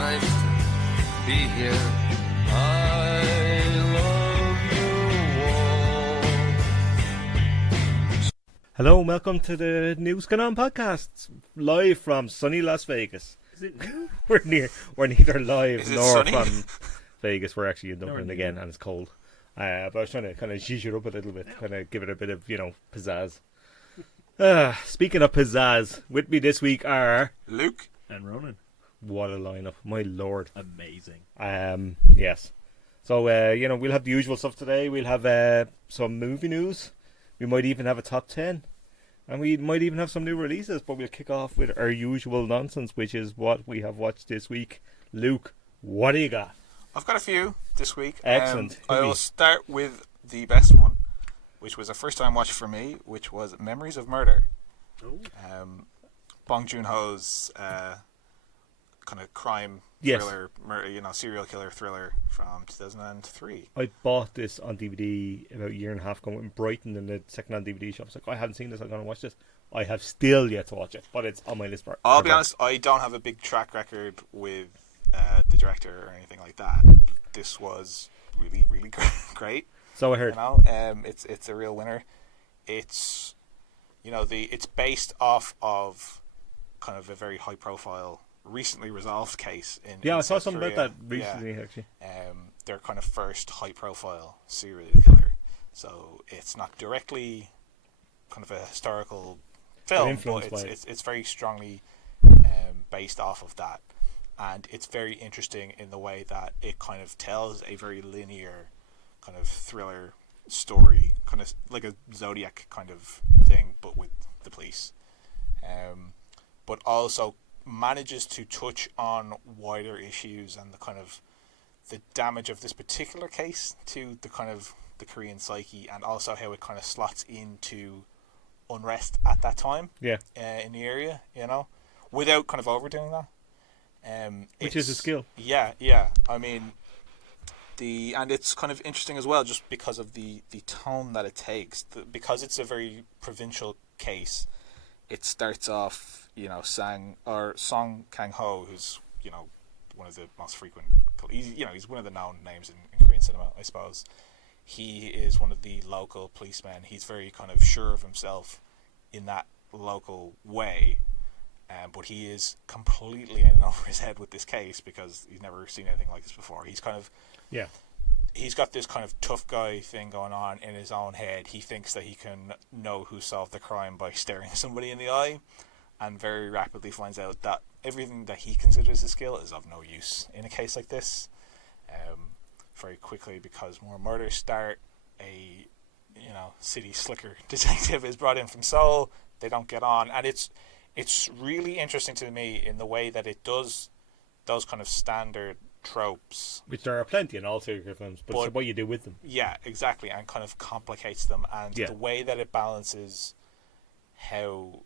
nice to be here. I love you all. Hello and welcome to the new Scannain Podcast, live from sunny Las Vegas. Is it new? We're neither live Is it nor sunny? from Vegas. We're actually in Dublin Nor again, and it's cold. But I was trying to kind of zhuzh it up a little bit, kind of give it a bit of, pizzazz. Speaking of pizzazz, with me this week are... Luke? And Ronan. What a lineup, my lord. Amazing. Yes. So, we'll have the usual stuff today. We'll have some movie news. We might even have a top 10. And we might even have some new releases, but we'll kick off with our usual nonsense, which is what we have watched this week. Luke, what do you got? I've got a few this week. Excellent. I will start with the best one, which was a first-time watch for me, which was Memories of Murder. Oh. Bong Joon-ho's kind of crime Yes. thriller, serial killer thriller from 2003. I bought this on DVD about a year and a half ago in Brighton in the second-hand DVD shop. I was like, I haven't seen this, I'm going to watch this. I have still yet to watch it, but it's on my list. I'll be honest, I don't have a big track record with the director or anything like that. This was really, really great. So I heard. It's a real winner. It's it's based off of kind of a very high profile, recently resolved case in I saw South something Korea. about that recently, actually. Their kind of first high profile serial killer. So it's not directly kind of a historical film, but it's very strongly based off of that. And it's very interesting in the way that it kind of tells a very linear kind of thriller story, kind of like a Zodiac kind of thing, but with the police. But also manages to touch on wider issues and the kind of the damage of this particular case to the kind of the Korean psyche, and also how it kind of slots into unrest at that time in the area, without kind of overdoing that. Which is a skill. Yeah. I mean, and it's kind of interesting as well, just because of the tone that it takes. Because it's a very provincial case, it starts off, Song Kang-ho, who's one of the most frequent. He's one of the known names in Korean cinema, I suppose. He is one of the local policemen. He's very kind of sure of himself in that local way. But he is completely in over his head with this case because he's never seen anything like this before. He's kind of... Yeah. He's got this kind of tough guy thing going on in his own head. He thinks that he can know who solved the crime by staring somebody in the eye, and very rapidly finds out that everything that he considers a skill is of no use in a case like this. Very quickly, because more murders start, a city slicker detective is brought in from Seoul. They don't get on, and it's really interesting to me in the way that it does those kind of standard tropes. Which there are plenty in all serial films, but it's what you do with them. Yeah, exactly, and kind of complicates them, and the way that it balances how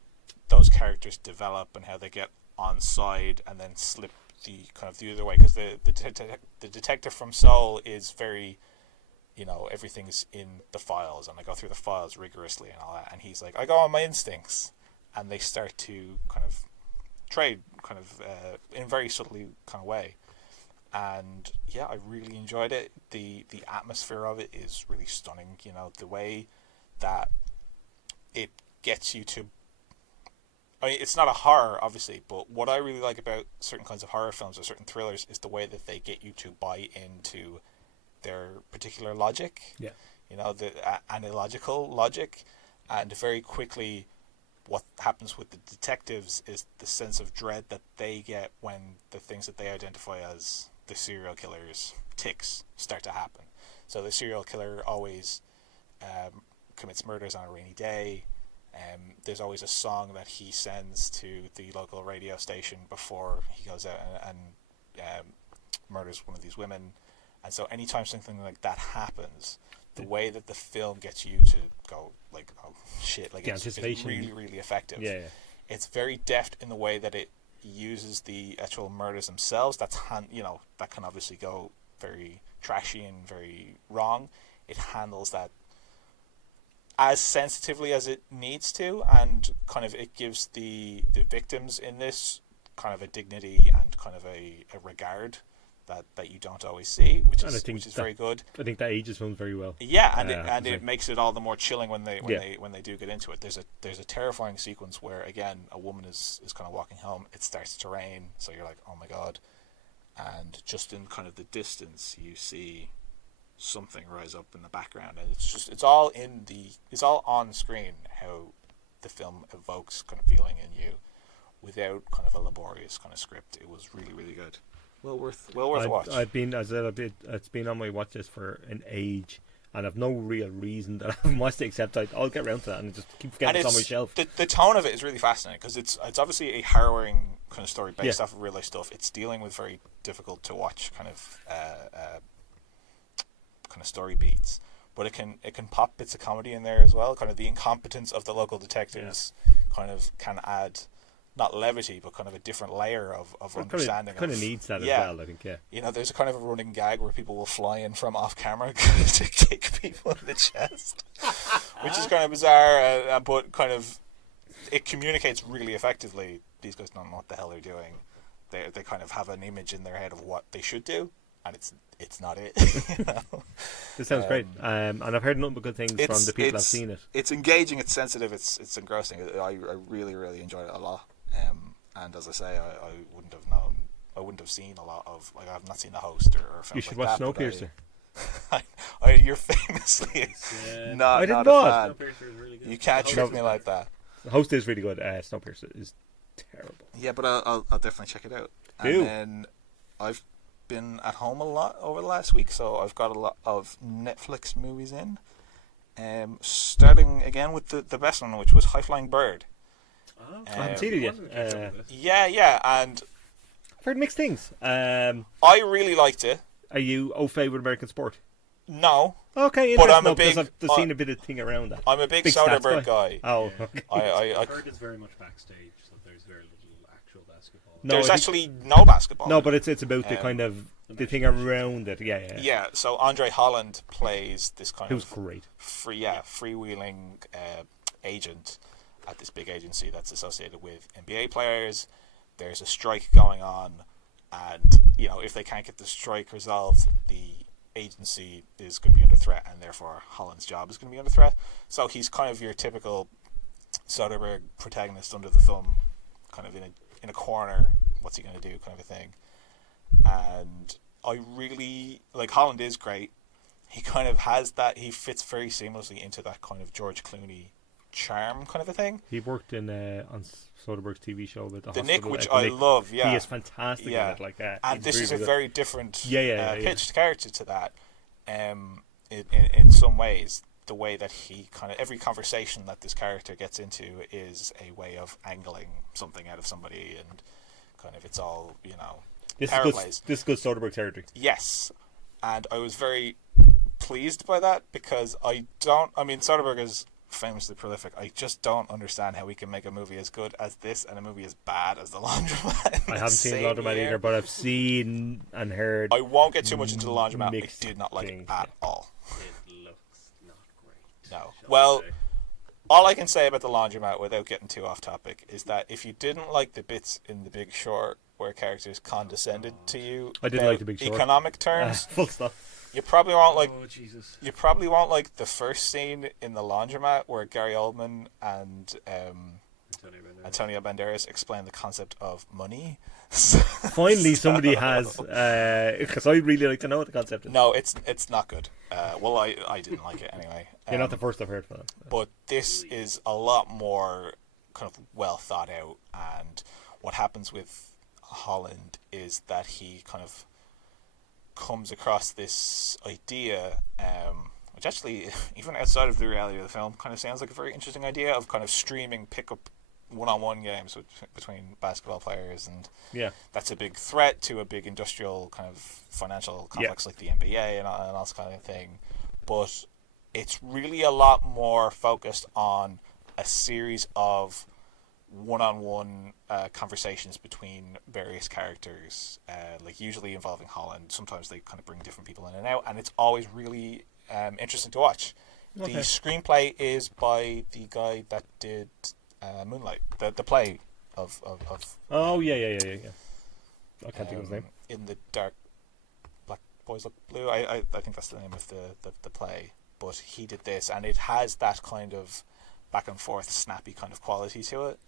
those characters develop and how they get on side and then slip the other way, because the detective from Seoul is very, everything's in the files, and I go through the files rigorously and all that, and he's like, I go on my instincts. And they start to kind of trade in a very subtly kind of way. And yeah, I really enjoyed it. The atmosphere of it is really stunning. The way that it gets you to... I mean, it's not a horror, obviously, but what I really like about certain kinds of horror films or certain thrillers is the way that they get you to buy into their particular logic. Yeah. The analogical logic. And very quickly... what happens with the detectives is the sense of dread that they get when the things that they identify as the serial killer's tics start to happen. So the serial killer always commits murders on a rainy day. There's always a song that he sends to the local radio station before he goes out and murders one of these women. And so anytime something like that happens, the way that the film gets you to go like, oh shit, like it's really, really effective. Yeah. It's very deft in the way that it uses the actual murders themselves. That can obviously go very trashy and very wrong. It handles that as sensitively as it needs to, and kind of it gives the victims in this kind of a dignity and kind of a regard that you don't always see, which is very good. I think that ages film very well. Yeah, and it makes it all the more chilling when they do get into it. There's a terrifying sequence where, again, a woman is kind of walking home. It starts to rain, so you're like, oh my god. And just in kind of the distance, you see something rise up in the background, and it's all on screen how the film evokes kind of feeling in you without kind of a laborious kind of script. It was really, really good. Well worth a watch. It's been on my watch list for an age, and I've no real reason that I must accept. I'll get around to that and just keep getting it on my shelf. The tone of it is really fascinating because it's obviously a harrowing kind of story based off of real life stuff. It's dealing with very difficult to watch kind of story beats, but it can pop bits of comedy in there as well. Kind of the incompetence of the local detectives kind of can add not levity, but kind of a different layer of understanding. Kind of needs that as well, I think. Yeah. You know, there's a kind of a running gag where people will fly in from off camera to kick people in the chest, which is kind of bizarre, but kind of it communicates really effectively. These guys don't know what the hell they're doing. They kind of have an image in their head of what they should do, and it's not it. You know? This sounds great, and I've heard nothing but good things from the people I've seen it. It's engaging, it's sensitive, it's engrossing. I really, really enjoyed it a lot. And as I say, I wouldn't have seen a lot of, like, I've not seen The Host or films. You should like watch that, Snowpiercer. You're famously not a fan. Snowpiercer is really good. You can't trick me like that. The Host is really good. Snowpiercer is terrible. Yeah, but I'll definitely check it out. And then I've been at home a lot over the last week, so I've got a lot of Netflix movies in. Starting again with the best one, which was High Flying Bird. I haven't seen it yet. And I've heard mixed things. I really liked it. Are you au fait with American sport? No. Okay, but I'm a big. I've seen a bit of thing around that. I'm a big Soderbergh guy. Oh, okay. I've heard it's very much backstage, so there's very little actual basketball. There's actually no basketball. No, but it's about the kind of the thing around it. Yeah. So Andre Holland plays this kind of great freewheeling agent at this big agency that's associated with NBA players. There's a strike going on, and if they can't get the strike resolved, the agency is going to be under threat, and therefore Holland's job is going to be under threat. So he's kind of your typical Soderbergh protagonist under the thumb, kind of in a corner. What's he going to do, kind of a thing. And I really like Holland is great. He kind of has that. He fits very seamlessly into that kind of George Clooney charm kind of a thing. He worked in on Soderbergh's TV show with The Nick, which I love. Yeah, he is fantastic in it, like that. And this is a very different pitched character to that. In some ways, the way that he kind of every conversation that this character gets into is a way of angling something out of somebody, and kind of it's all This is good Soderbergh territory. Yes, and I was very pleased by that because Soderbergh is famously prolific. I just don't understand how we can make a movie as good as this and a movie as bad as The Laundromat. I haven't seen The Laundromat either, but I've seen and heard. I won't get too much into The Laundromat. I did not like it at all. It looks not great. No. Well, all I can say about The Laundromat without getting too off topic is that if you didn't like the bits in The Big Short where characters condescended to you, I didn't like The Big Short. Economic terms. Full stop. You probably won't like. Oh, Jesus. You probably won't like the first scene in The Laundromat where Gary Oldman and Antonio Banderas explain the concept of money. Finally, somebody has, because I really like to know what the concept is. No, it's not good. Well, I didn't like it anyway. You're not the first I've heard from them. But this is a lot more kind of well thought out, and what happens with Holland is that he kind of comes across this idea, which actually, even outside of the reality of the film, kind of sounds like a very interesting idea of kind of streaming pickup one-on-one games between basketball players, and that's a big threat to a big industrial kind of financial complex like the NBA and all this kind of thing. But it's really a lot more focused on a series of one-on-one conversations between various characters, like usually involving Holland. Sometimes they kind of bring different people in and out, and it's always really interesting to watch. Okay. The screenplay is by the guy that did Moonlight, the play Oh yeah. I can't think of his name. In the Dark Black Boys Look Blue. I think that's the name of the play. But he did this, and it has that kind of back and forth, snappy kind of quality to it,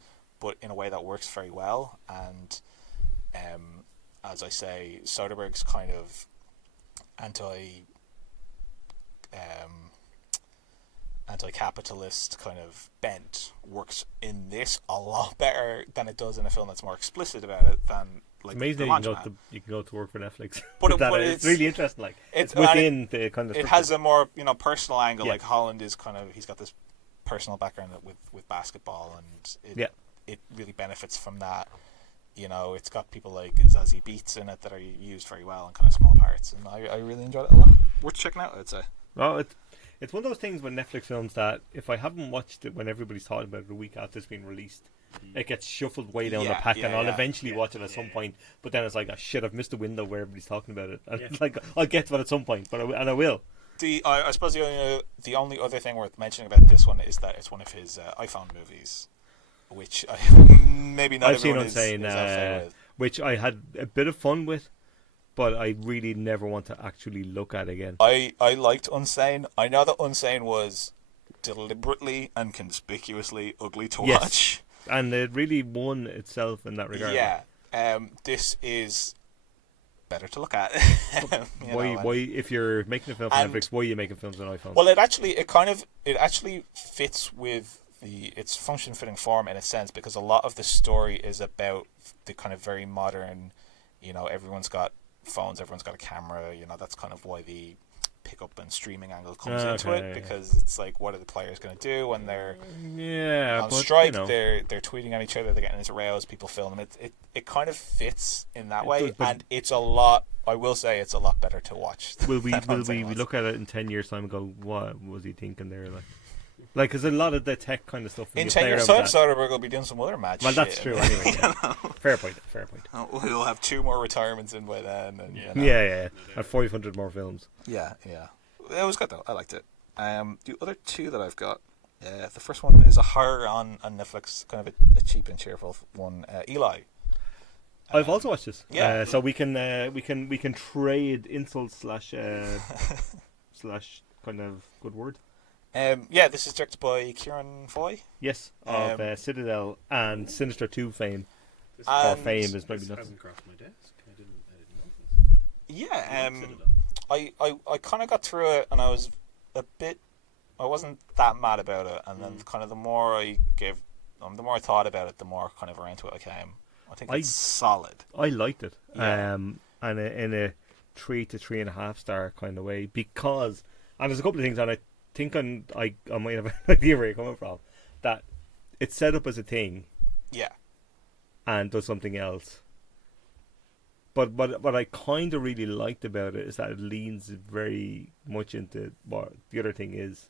but in a way that works very well. And as I say, Soderbergh's kind of anti-capitalist kind of bent works in this a lot better than it does in a film that's more explicit about it than like it's amazing the you can go to work for Netflix. But it's really interesting. Like it's within the kind of. It has a more personal angle. Yeah. Like Holland is he's got this personal background with basketball, and it really benefits from that. It's got people like Zazie Beetz in it that are used very well in kind of small parts, and I really enjoyed it a lot. Worth checking out, I'd say. Well, it's one of those things with Netflix films that if I haven't watched it when everybody's talking about it a week after it's been released, it gets shuffled way down the pack, and I'll eventually watch it at some point. But then it's like, oh, shit, I've missed the window where everybody's talking about it. And it's like, I'll get to it at some point, but I will. I suppose the only other thing worth mentioning about this one is that it's one of his iPhone movies, which maybe not I've seen everyone is au fait with. Which I had a bit of fun with, but I really never want to actually look at again. I liked Unsane. I know that Unsane was deliberately and conspicuously ugly to watch. And it really won itself in that regard. Yeah. This is better to look at. Why, if you're making a film for Netflix, why are you making films on iPhone? Well, it actually fits with its function fitting form in a sense, because a lot of the story is about the kind of very modern, everyone's got phones, everyone's got a camera, that's kind of why the pickup and streaming angle comes into it, because it's like, what are the players going to do when they're on strike? They're tweeting at each other, they're getting into rows, people film them. It kind of fits in that way, and it's a lot. I will say it's a lot better to watch. Will we look at it in 10 years' time and go, what was he thinking there? Like, because a lot of the tech kind of stuff. In 10 years' time, Soderbergh will be doing some other match. Well, that's true. Anyway, fair point. We'll have 2 more retirements in by then, and and 500 more films. Yeah. It was good though. I liked it. The other 2 that I've got. The first one is a horror on Netflix, kind of a cheap and cheerful one. Eli. I've also watched this. Yeah. So we can trade insults slash kind of good word. This is directed by Kieran Foy. Yes, of Citadel and Sinister 2 fame. Fame is maybe not. Hasn't crossed my desk. I didn't know this. I kind of got through it, and I wasn't that mad about it, and then kind of the more I thought about it, the more kind of around to it I came. I think it's solid. I liked it, and in a 3 to 3.5 star kind of way, because, and there's a couple of things, and I think I might have an idea where you're coming from, that it's set up as a thing, and does something else. But what I kind of really liked about it is that it leans very much into what the other thing is,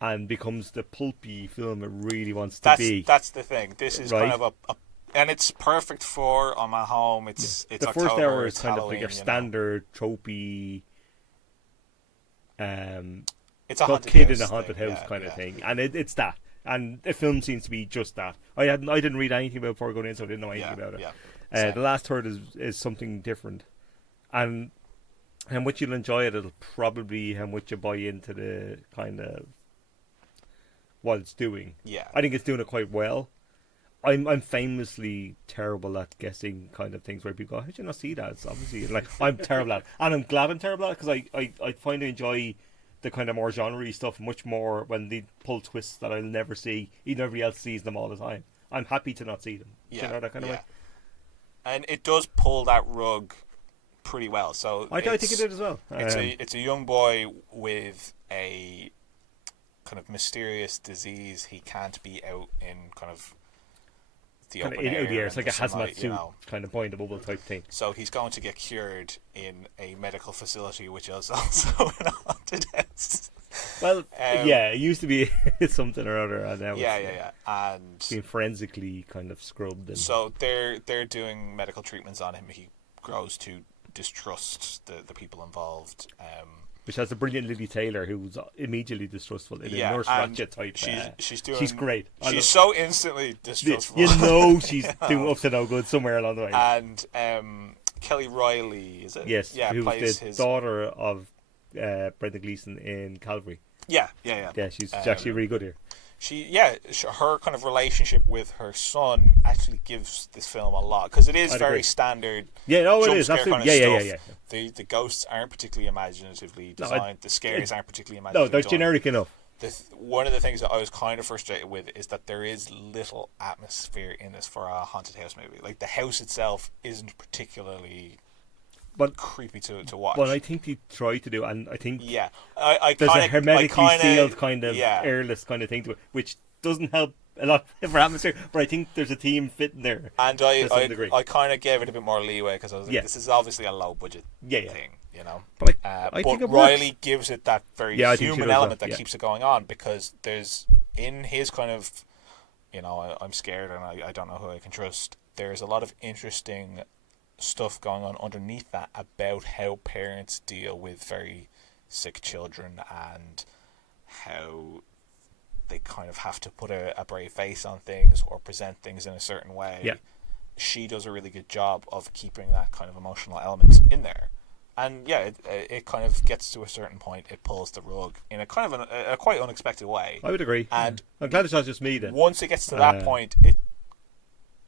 and becomes the pulpy film it really wants to be. That's the thing. This is kind of a and it's perfect for on my home. It's the October, first hour is kind Halloween, of like your standard tropey. It's a haunted kid house in a haunted thing. house kind of thing, and it's that. And the film seems to be just that. I didn't read anything about it before going in, so I didn't know anything about it. Yeah. The last third is something different, and how much you'll enjoy it, it'll probably how much you buy into the kind of what it's doing. Yeah, I think it's doing it quite well. I'm famously terrible at guessing kind of things where people go, "How did you not see that?" It's obviously like I'm terrible at it, and I'm glad I'm terrible at it, because I find I enjoy the kind of more genre-y stuff much more when they pull twists that I'll never see. Even everybody else sees them all the time. I'm happy to not see them. Yeah, that kind of way. And it does pull that rug pretty well. So I think it did as well. It's a young boy with a kind of mysterious disease. He can't be out in kind of the open air. It's like a hazmat suit kind of boy in the bubble type thing. So he's going to get cured in a medical facility, which is also an haunted house. Well, it used to be something or other, and now and being forensically kind of scrubbed. And so they're doing medical treatments on him. He grows to distrust the people involved, which has a brilliant Lily Taylor, who's immediately distrustful in a Nurse and Ratched type. She's great. She's so instantly distrustful. You know she's doing up to no good somewhere along the way. And Kelly Riley, is it? Yes, yeah, who's plays the his daughter of Brendan Gleeson in Calvary. Yeah. Yeah, she's actually really good here. Her kind of relationship with her son actually gives this film a lot, because it is I'd very agree. standard. Yeah, no, it is jump scare absolutely. Kind of Yeah. stuff. The ghosts aren't particularly imaginatively designed. The scares aren't particularly imaginatively No, they're done. generic enough. One of the things that I was kind of frustrated with is that there is little atmosphere in this for a haunted house movie. Like, the house itself isn't particularly creepy to watch. Well, I think they try to do, and I think I there's kinda, a hermetically sealed kind of yeah. airless kind of thing to it, which doesn't help a lot for atmosphere. But I think there's a team fitting there. And to some degree. I kind of gave it a bit more leeway, because I was like, this is obviously a low budget thing, you know. But I think it Riley works. gives it that very human element that keeps it going on, because there's, in his kind of, you know, I'm scared and I don't know who I can trust. There's a lot of interesting stuff going on underneath that about how parents deal with very sick children, and how they kind of have to put a brave face on things or present things in a certain way. Yeah. She does a really good job of keeping that kind of emotional element in there. And it kind of gets to a certain point, it pulls the rug in a kind of a quite unexpected way. I would agree. And I'm glad it's not just me then. once it gets to that point, it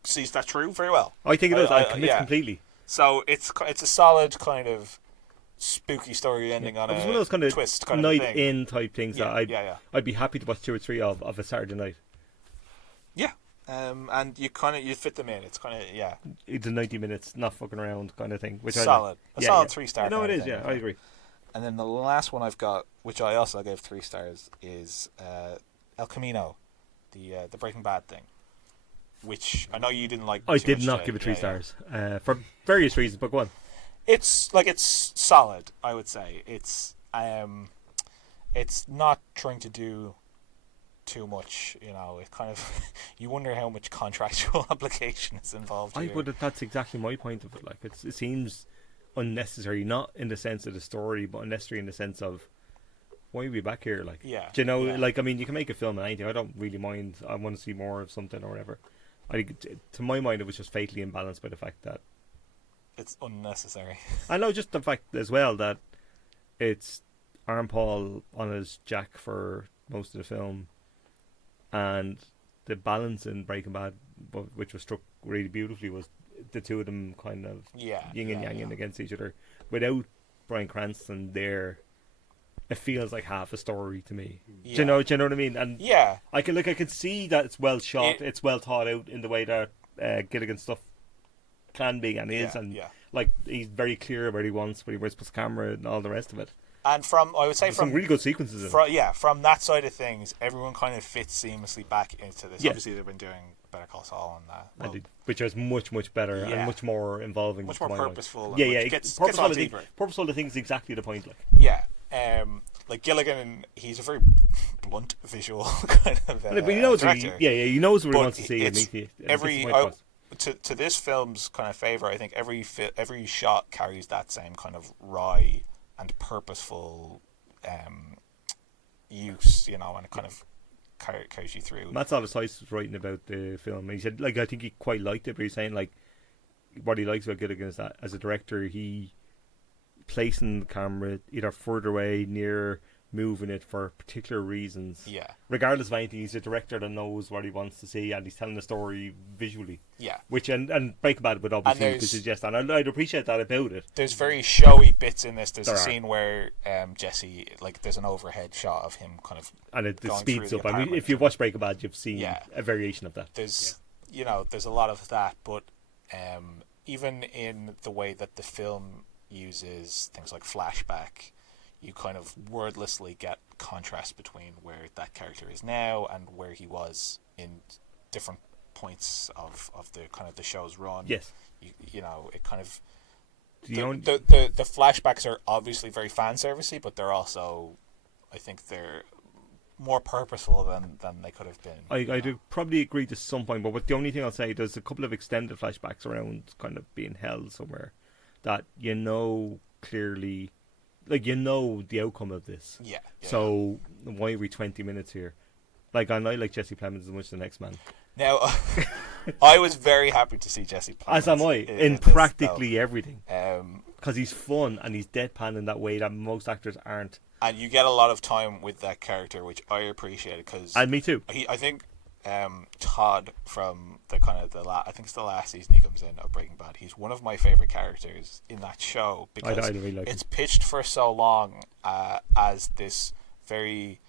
sees that through very well. I think it does. I commit completely. So it's a solid kind of spooky story ending on it was one of those kind of twist kind night of thing. in type things that I'd be happy to watch 2 or 3 of a Saturday night. Yeah. And you fit them in. It's kind of It's 90 minutes, not fucking around kind of thing. Which solid. I like. Solid 3-star. No, it is. Thing, I agree. And then the last one I've got, which I also gave 3 stars, is El Camino, the Breaking Bad thing, which I know you didn't like. I did not give it 3 stars for various reasons, but go on. It's solid, I would say. It's not trying to do too much, you know. It kind of you wonder how much contractual obligation is involved here. That's exactly my point of it. Like, it seems unnecessary, not in the sense of the story, but unnecessary in the sense of, why are we back here? Like, do you know, like, I mean, you can make a film of anything. I don't really mind. I want to see more of something or whatever. To my mind, it was just fatally imbalanced by the fact that it's unnecessary. I know, just the fact as well that it's Aaron Paul on his jack for most of the film, and the balance in Breaking Bad, which was struck really beautifully, was the two of them kind of yin and yang against each other. Without Bryan Cranston there, it feels like half a story to me. Do you know what I mean? And I can see that it's well shot, it's well thought out in the way that Gilligan's stuff can be and is, and like, he's very clear where he wants, where he puts the camera and all the rest of it. And there's some really good sequences in it. From that side of things, everyone kind of fits seamlessly back into this. Obviously, they've been doing Better Call Saul and that, which is much better and much more involving, much more purposeful. Purposeful. I think is exactly the point. Like Gilligan, he's a very blunt visual kind of but he knows director. He knows what he wants to see. To this film's kind of favour, I think every shot carries that same kind of wry and purposeful use, you know, and it kind of carries you through. Matt Aldice was writing about the film, and he said, like, I think he quite liked it, but he's saying, like, what he likes about Gilligan is that as a director, he placing the camera either further away, near, moving it for particular reasons. Regardless of anything, he's a director that knows what he wants to see, and he's telling the story visually. Which and Breaking Bad would obviously suggest that. And I'd appreciate that about it. There's very showy bits in this. There's a scene where Jesse, like, there's an overhead shot of him kind of, and it speeds up. I mean, if you've watched Breaking Bad, you've seen a variation of that. There's you know, there's a lot of that, but even in the way that the film uses things like flashback, you kind of wordlessly get contrast between where that character is now and where he was in different points of the kind of the show's run. You know, it kind of the flashbacks are obviously very fan servicey, but they're also, I think they're more purposeful than they could have been. I do probably agree to some point, but the only thing I'll say, there's a couple of extended flashbacks around kind of being held somewhere that, you know, clearly like, you know the outcome of this. Yeah. So why are we 20 minutes here? Like, I like Jesse Plemons as much as the next man. Now, I was very happy to see Jesse Plemons. As am I, in practically everything. Because he's fun and he's deadpan in that way that most actors aren't. And you get a lot of time with that character, which I appreciate. And me too. I think Todd from I think it's the last season he comes in of Breaking Bad. He's one of my favorite characters in that show because I really like it's him. Pitched for so long as this very,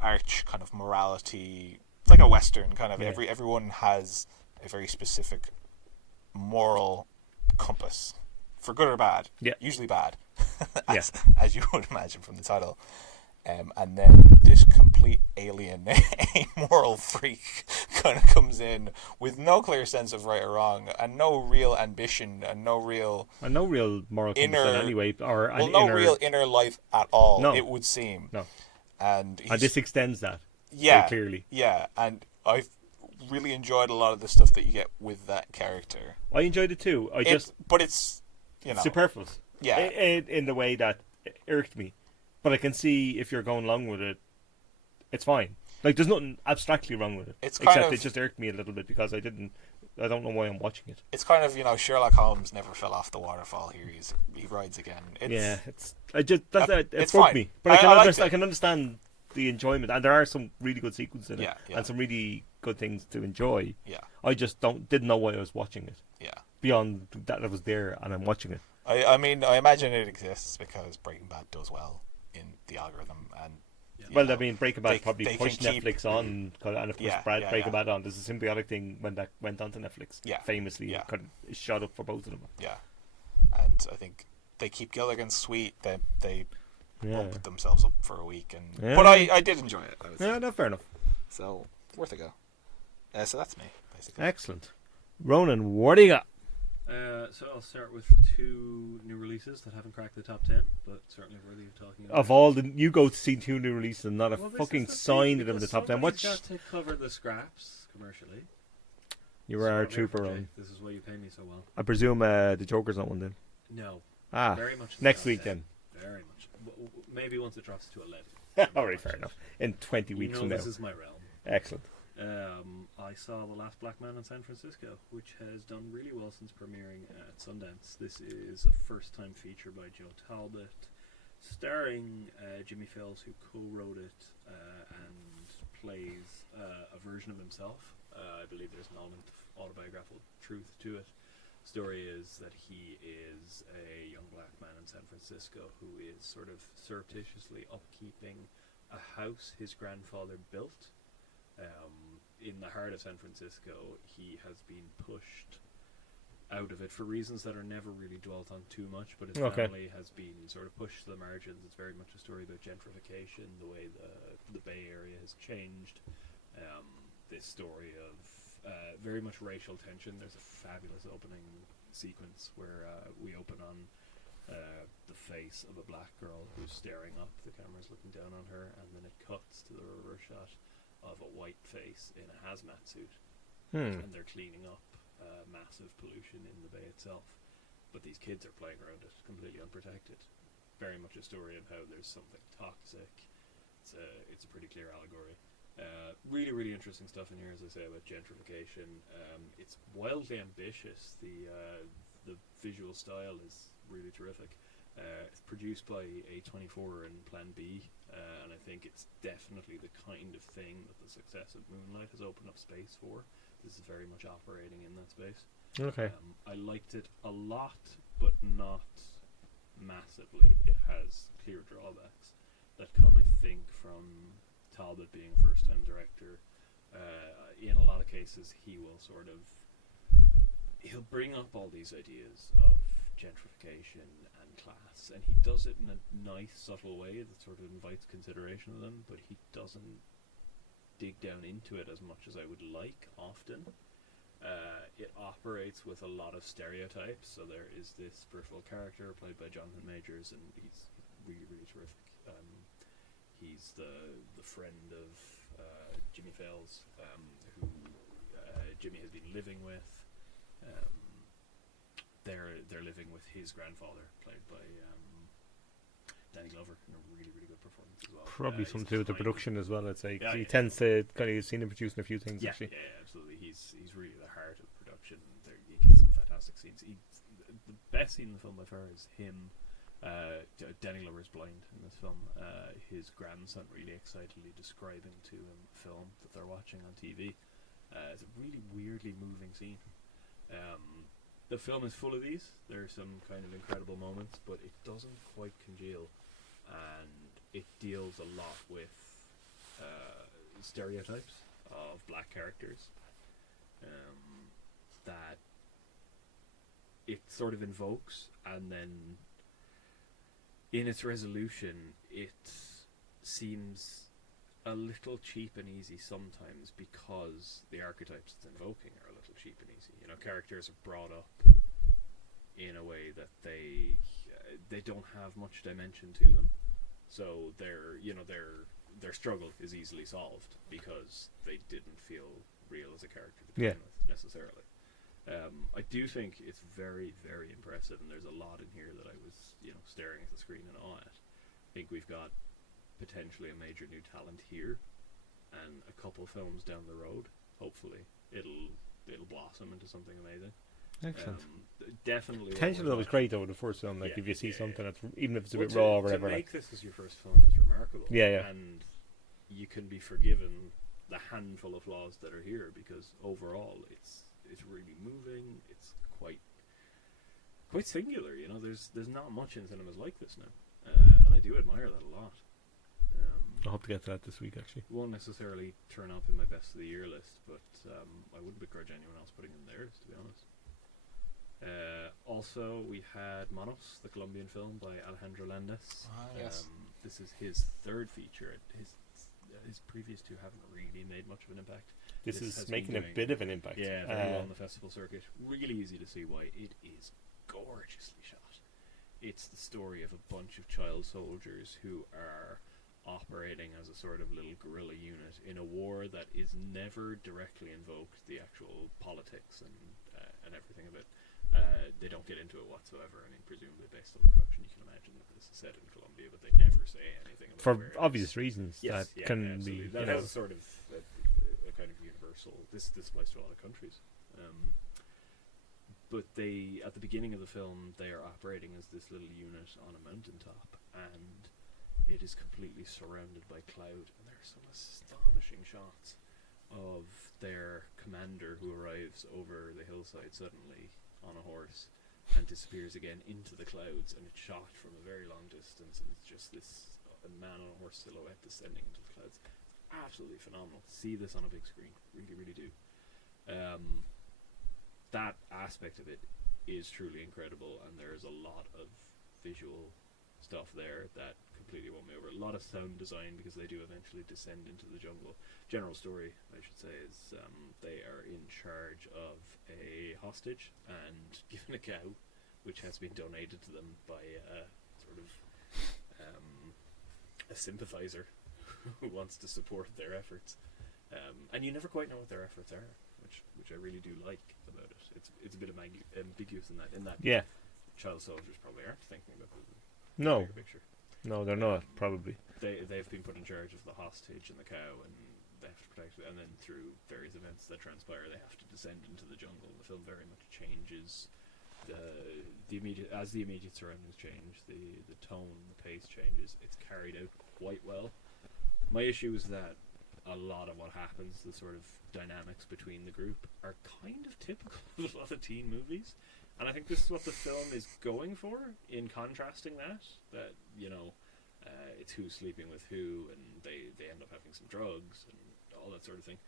arch kind of morality, like a Western kind of. Yeah. Everyone has a very specific moral compass, for good or bad. Yeah. Usually bad, as you would imagine from the title. And then this complete alien, amoral freak kind of comes in with no clear sense of right or wrong, and no real ambition, and no real moral compass in any way, real inner life at all. No. It would seem. No. And this extends that. Yeah, very clearly. Yeah, and I've really enjoyed a lot of the stuff that you get with that character. I enjoyed it too. But it's superfluous. Yeah, in the way that it irked me. But I can see if you're going along with it, it's fine. Like, there's nothing abstractly wrong with it. It just irked me a little bit because I don't know why I'm watching it. It's kind of, Sherlock Holmes never fell off the waterfall. Here he rides again. It's bugged me. But I can it. understand the enjoyment, and there are some really good sequences in it, yeah. and some really good things to enjoy. Yeah. I just didn't know why I was watching it. Yeah. Beyond that, it was there, and I'm watching it. I mean, I imagine it exists because Breaking Bad does well in the algorithm, and I mean, Breaking Bad probably pushed Netflix on, and it pushed Breaking Bad on. There's a symbiotic thing when that went onto Netflix. Yeah, famously, kind of shot up for both of them. Yeah, and I think they keep Gilligan sweet. They bumped themselves up for a week, but I did enjoy it. No, fair enough. So worth a go. So that's me, basically. Excellent. Ronan, what do you got? So I'll start with 2 new releases that haven't cracked the top 10, but certainly worthy of talking about. Of all you go to see 2 new releases and not a fucking sign of them in the top 10. What's got to cover the scraps commercially? You were our trooper, Ronan. This is why you pay me so well. I presume the Joker's not one then. No. Very much next week 10. Then. Very much. Maybe once it drops to 11. All right, fair enough. In 20 weeks from now. This is my realm. Excellent. I saw The Last Black Man in San Francisco, which has done really well since premiering at Sundance. This is a first-time feature by Joe Talbot, starring Jimmy Fails, who co-wrote it and plays a version of himself. I believe there's an element of autobiographical truth to it. The story is that he is a young black man in San Francisco who is sort of surreptitiously upkeeping a house his grandfather built. In the heart of San Francisco. He has been pushed out of it for reasons that are never really dwelt on too much, but his family has been sort of pushed to the margins. It's very much a story about gentrification, the way the Bay Area has changed. This story of very much racial tension. There's a fabulous opening sequence where we open on the face of a black girl who's staring up. The camera's looking down on her, and then it cuts to the reverse shot of a white face in a hazmat suit, and they're cleaning up massive pollution in the bay itself. But these kids are playing around it completely unprotected. Very much a story of how there's something toxic. It's a pretty clear allegory. Really, really interesting stuff in here, as I say, about gentrification. It's wildly ambitious. The visual style is really terrific. It's produced by A24 and Plan B, and I think it's definitely the kind of thing that the success of Moonlight has opened up space for. This is very much operating in that space. Okay. I liked it a lot, but not massively. It has clear drawbacks that come, I think, from Talbot being a first-time director. In a lot of cases, he'll bring up all these ideas of gentrification and class, and he does it in a nice, subtle way that sort of invites consideration of them, but he doesn't dig down into it as much as I would like often. It operates with a lot of stereotypes, so there is this peripheral character played by Jonathan Majors, and he's really, really terrific. He's the friend of Jimmy Fails, who Jimmy has been living with. they're living with his grandfather, played by Danny Glover, in a really really good performance as well. Probably something to do with the production as well. I'd say 'cause he yeah. tends to kind of seen him producing a few things Yeah, actually. yeah, absolutely. He's really the heart of the production. He gets some fantastic scenes. The best scene in the film by far is him. Danny Glover is blind in this film. His grandson really excitedly describing to him a film that they're watching on TV. It's a really weirdly moving scene. The film is full of these. There are some kind of incredible moments, but it doesn't quite congeal, and it deals a lot with stereotypes of black characters that it sort of invokes, and then in its resolution it seems a little cheap and easy sometimes, because the archetypes it's invoking are a little cheap and easy. You know, characters are brought up in a way that they don't have much dimension to them, so their struggle is easily solved because they didn't feel real as a character to begin with necessarily. I do think it's very, very impressive, and there's a lot in here that I was, staring at the screen in awe at. I think we've got potentially a major new talent here, and a couple films down the road, hopefully, it'll blossom into something amazing. Excellent. Definitely. Potentially that was great though, the first film. Like if you see something that's, even if it's a bit to, raw or whatever. To make this as your first film is remarkable. Yeah. And you can be forgiven the handful of flaws that are here, because overall it's really moving. It's quite singular. There's not much in cinemas like this now, and I do admire that a lot. I hope to get to that this week actually. Won't necessarily turn up in my best of the year list, but I wouldn't begrudge anyone else putting in theirs, to be honest. Also, we had Manos, the Colombian film by Alejandro Landes. Yes. This is his third feature. His previous two haven't really made much of an impact. This is making a bit of an impact. Yeah, very well on the festival circuit. Really easy to see why. It is gorgeously shot. It's the story of a bunch of child soldiers who are operating as a sort of little guerrilla unit in a war that is never directly invoked, the actual politics and everything of it. They don't get into it whatsoever. I mean, presumably based on the production, you can imagine that this is set in Colombia, but they never say anything about for where obvious reasons. Yes, that can be. That has a sort of a kind of universal. This applies to a lot of countries. But they, at the beginning of the film, they are operating as this little unit on a mountaintop, and it is completely surrounded by cloud. And there are some astonishing shots of their commander who arrives over the hillside suddenly on a horse and disappears again into the clouds, and it's shot from a very long distance, and it's just this man on a horse silhouette descending into the clouds. Absolutely phenomenal. See this on a big screen. Really, really do. That aspect of it is truly incredible, and there's a lot of visual stuff there that completely won me over. A lot of sound design, because they do eventually descend into the jungle. General story, I should say, is they are in charge of a hostage and given a cow, which has been donated to them by a sort of a sympathizer who wants to support their efforts. And you never quite know what their efforts are, which I really do like about it. It's a bit ambiguous in that child soldiers probably aren't thinking about the bigger picture. No, they're not, probably. They've been put in charge of the hostage and the cow, and they have to protect it, and then through various events that transpire, they have to descend into the jungle. The film very much changes the immediate surroundings change, the tone, the pace changes. It's carried out quite well. My issue is that a lot of what happens, the sort of dynamics between the group, are kind of typical of a lot of teen movies. And I think this is what the film is going for, in contrasting that it's who's sleeping with who, and they end up having some drugs and all that sort of thing.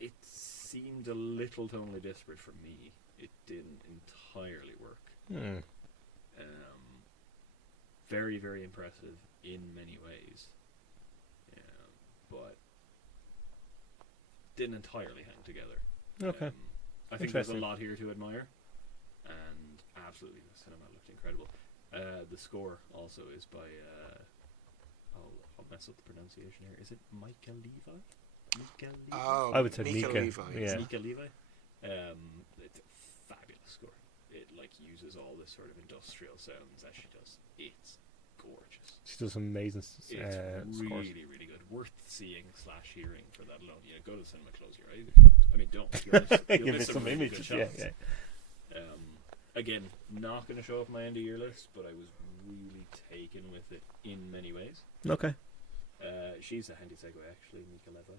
It seemed a little tonally disparate for me. It didn't entirely work. Very, very impressive in many ways, but didn't entirely hang together. Okay. I think there's a lot here to admire, and absolutely the cinema looked incredible. The score also is by I'll mess up the pronunciation here. Is it Micah Levi? I would say Mika Levi. Yeah. Mika Levi. It's a fabulous score. it like uses all this sort of industrial sounds as she does. It's gorgeous. She does some amazing It's scores. really good. Worth seeing / hearing for that alone. Yeah, go to the cinema, close your eyes. If you, I mean, don't. You'll miss some really images. good shots. Yeah. Again, not going to show up my end of year list, but I was really taken with it in many ways. Okay. She's a handy segue, actually, Mika Levi.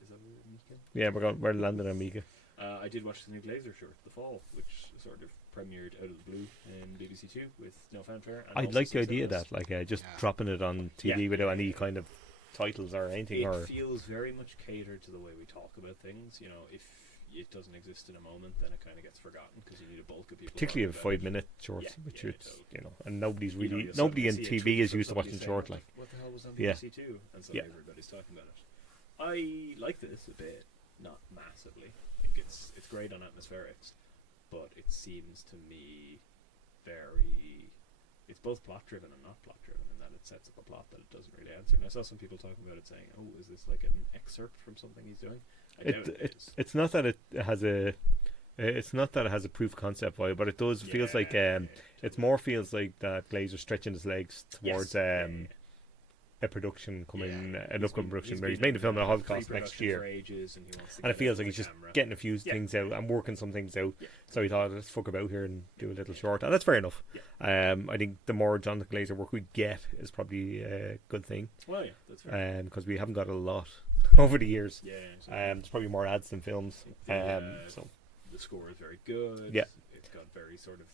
Is that Mika? Yeah, we're landing on Mika. I did watch the new Glazer short, The Fall, which sort of premiered out of the blue in BBC Two with no fanfare. And I'd also like the some idea of cinemas. that, like just dropping it on TV without any kind of titles or anything. It feels very much catered to the way we talk about things. You know, if it doesn't exist in a moment, then it kind of gets forgotten because you need a bulk of people. Particularly a talking about 5-minute shorts, Yeah, which yeah, is totally. and nobody's really you'll nobody in suddenly see a TV tweet is from used to somebody watching saying, short. Like, what the hell was on Yeah. BBC Two? And suddenly everybody's talking about it. I like this a bit, not massively. I think it's great on atmospherics, but it seems to me very. It's both plot driven and not plot driven, in that it sets up a plot that it doesn't really answer. And I saw some people talking about it saying, "Oh, is this like an excerpt from something he's doing?" I doubt it is. It's not that it has a. It's not that it has a proof of concept vibe, but it does feels like it more feels like that Glazer stretching his legs towards a production coming, an upcoming production where he's made the film at a Holocaust next year, and it feels like he's just getting a few things out and working some things out. So he thought, let's fuck about here and do a little short, and that's fair enough. I think the more Jonathan Glazer work we get is probably a good thing. Well, yeah, that's fair. Because we haven't got a lot over the years. Yeah, there's probably more ads than films. So the score is very good. Yeah, it's got very sort of.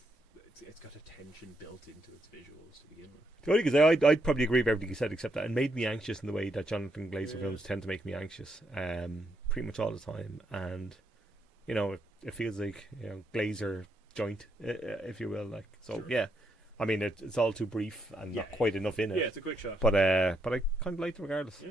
It's got a tension built into its visuals to begin with. The only thing is, I'd probably agree with everything you said, except that it made me anxious in the way that Jonathan Glazer films tend to make me anxious, pretty much all the time. And it feels like Glazer joint, if you will, like so. Sure. Yeah, I mean it's all too brief and not quite enough in it. Yeah, it's a quick shot. But I kind of liked it regardless. Yeah.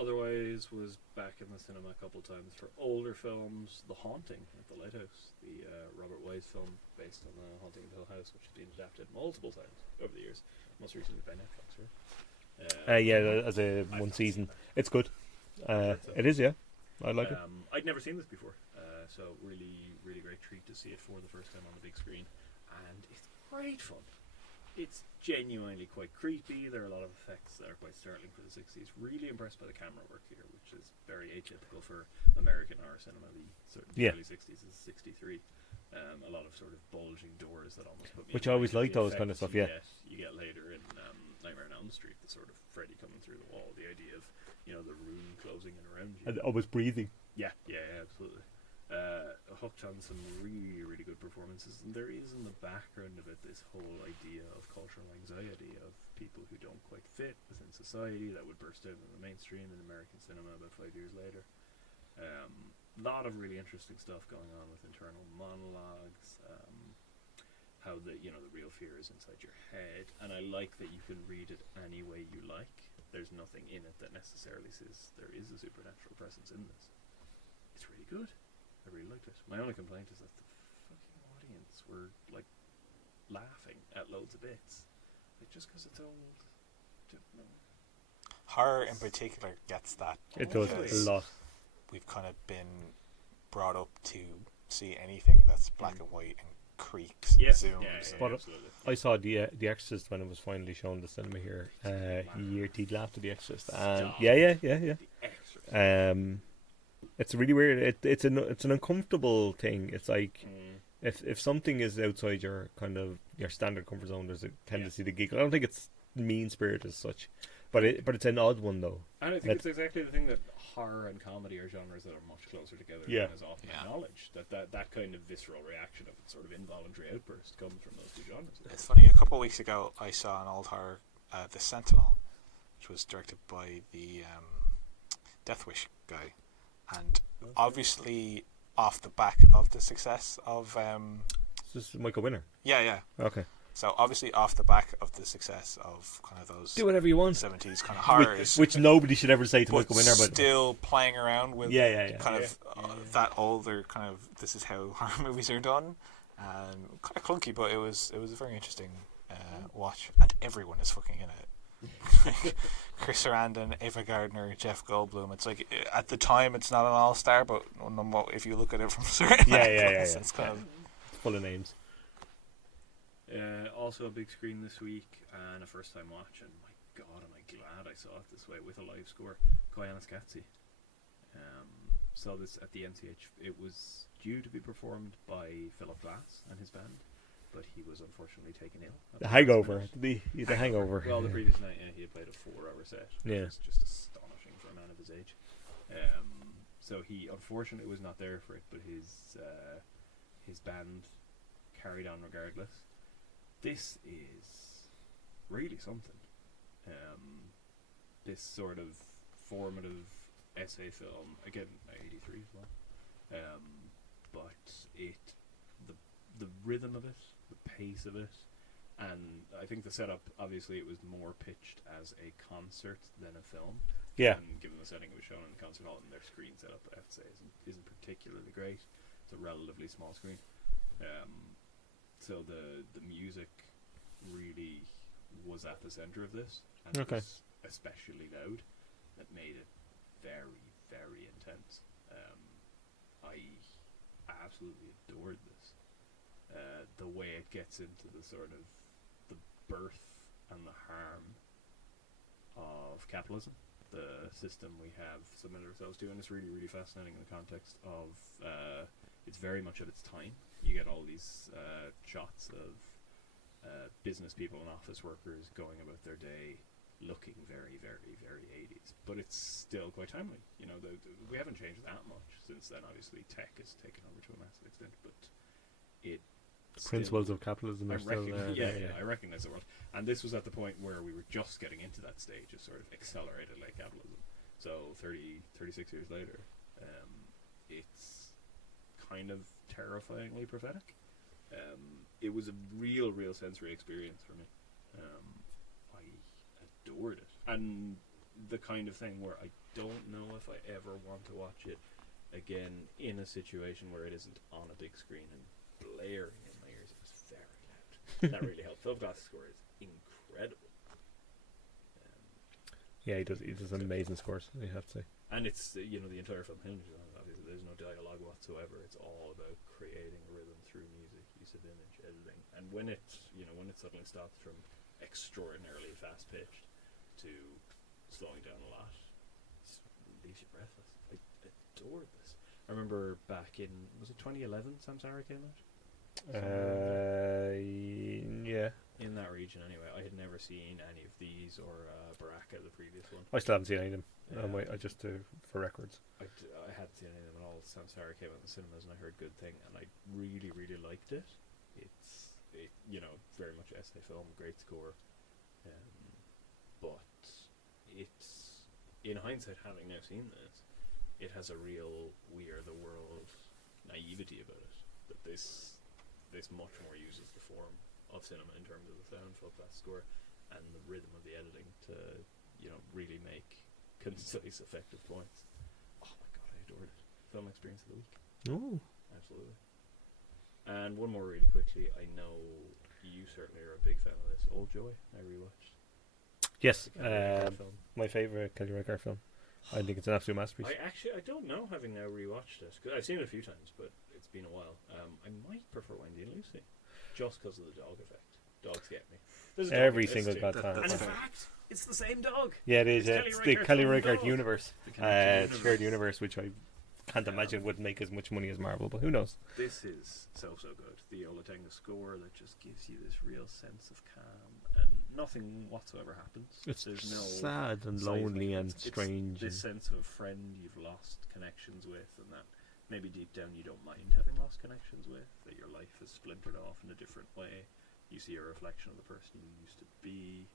Otherwise, was back in the cinema a couple times for older films. The Haunting at the Lighthouse, the Robert Wise film based on The Haunting of Hill House, which has been adapted multiple times over the years, most recently by Netflix, right? As a one season. It's good. It is, yeah. I like it. I'd never seen this before, so really, really great treat to see it for the first time on the big screen, and it's great fun. It's genuinely quite creepy. There are a lot of effects that are quite startling for the 60s. Really impressed by the camera work here, which is very atypical for American horror cinema. The early 60s is 63. A lot of sort of bulging doors that almost put me. Which I always like those kind of stuff. You get later in Nightmare on Elm Street, the sort of Freddy coming through the wall. The idea of the room closing in around you. And always breathing. Yeah, absolutely. Hooked on some really, really good performances, and there is in the background of it this whole idea of cultural anxiety of people who don't quite fit within society that would burst out in the mainstream in American cinema about 5 years later. A lot of really interesting stuff going on with internal monologues, how the real fear is inside your head, and I like that you can read it any way you like. There's nothing in it that necessarily says there is a supernatural presence in this. It's really good. I really liked it. My only complaint is that the fucking audience were like laughing at loads of bits, like just because it's old. Horror in particular gets that. It does a lot. We've kind of been brought up to see anything that's black and white and creaks and zooms. But I saw the Exorcist when it was finally shown in the cinema here. He laughed at the Exorcist, and yeah. The Exorcist. It's really weird. It's an uncomfortable thing. It's like if something is outside your kind of your standard comfort zone, there's a tendency to giggle. I don't think it's mean spirit as such, but it's an odd one though. And I think it's exactly the thing that horror and comedy are genres that are much closer together than is often acknowledged. That kind of visceral reaction of sort of involuntary outburst comes from those two genres. It's funny. A couple of weeks ago, I saw an old horror, The Sentinel, which was directed by the Death Wish guy. And obviously, off the back of the success of... This is Michael Winner. Yeah. Okay. So obviously, off the back of the success of kind of those... Do whatever you want. 70s kind of horrors. Which nobody should ever say to Michael Winner. But still playing around with that older kind of... This is how horror movies are done. Kind of clunky, but it was a very interesting watch. And everyone is fucking in it. Chris Sarandon, Ava Gardner, Jeff Goldblum. It's like at the time it's not an all-star, but if you look at it from certain angles, it's kind of full of names. Also a big screen this week and a first-time watch, and my God, am I glad I saw it this way with a live score. Koyaanisqatsi. Saw this at the NCH. It was due to be performed by Philip Glass and his band, but he was unfortunately taken ill. The hangover. He's a hangover. Well, the previous night, he had played a 4-hour set. Which was just astonishing for a man of his age. So he unfortunately was not there for it, but his band carried on regardless. This is really something. This sort of formative essay film, again, 83 as well. But the rhythm of it, the pace of it, and I think the setup, obviously it was more pitched as a concert than a film. Yeah. And given the setting it was shown in the concert hall, and their screen setup, I have to say, isn't particularly great. It's a relatively small screen. So the music really was at the center of this, and it was especially loud. That made it very, very intense. I absolutely adored this. The way it gets into the sort of the birth and the harm of capitalism, the system we have submitted ourselves to, and it's really, really fascinating in the context of it's very much of its time. You get all these shots of business people and office workers going about their day looking very, very, very 80s, but it's still quite timely. You know, we haven't changed that much since then. Obviously, tech has taken over to a massive extent, but it principles of capitalism are still I recognize the world, and this was at the point where we were just getting into that stage of sort of accelerated like capitalism. So 36 years later, it's kind of terrifyingly prophetic. It was a real sensory experience for me. I adored it, and the kind of thing where I don't know if I ever want to watch it again in a situation where it isn't on a big screen and blaring in my ears. It was very loud. That really helped. Phil Glass's score is incredible. He does amazing scores, you have to say. And it's the entire film hinges on it. Obviously, there's no dialogue whatsoever. It's all about creating a rhythm through music, use of image, editing, and when it suddenly stops from extraordinarily fast pitched to slowing down a lot, it leaves you breathless. I adored this. I remember back in, was it 2011 Samsara came out? Yeah. In that region anyway. I had never seen any of these or Baraka, the previous one. I still haven't seen any of them. I just do for records. I hadn't seen any of them at all. Samsara came out in the cinemas and I heard good thing, and I really, really liked it. It's very much essay film, great score. But it's, in hindsight, having now seen this, it has a real we are the world naivety about it. That this much more uses the form of cinema in terms of the sound, full class score, and the rhythm of the editing to really make concise, effective points. Oh my God, I adored it. Film experience of the week. Oh, absolutely. And one more really quickly. I know you certainly are a big fan of this. Old Joy, I rewatched. Yes, my favourite Kelly Reichardt film. I think it's an absolute masterpiece. I don't know, having now rewatched it, cause I've seen it a few times, but it's been a while. I might prefer Wendy and Lucy, just because of the dog effect. Dogs get me. Every single goddamn. And in fact, it's the same dog. Yeah, it is. It's the Kelly Reichardt universe. Shared universe, which I can't imagine would make as much money as Marvel, but who knows? This is so good. The Olatenga score that just gives you this real sense of calm, and nothing whatsoever happens. It's There's no sad and lonely and strange. This sense of a friend you've lost connections with, and that maybe deep down you don't mind having lost connections with, that your life has splintered off in a different way. You see a reflection of the person you used to be,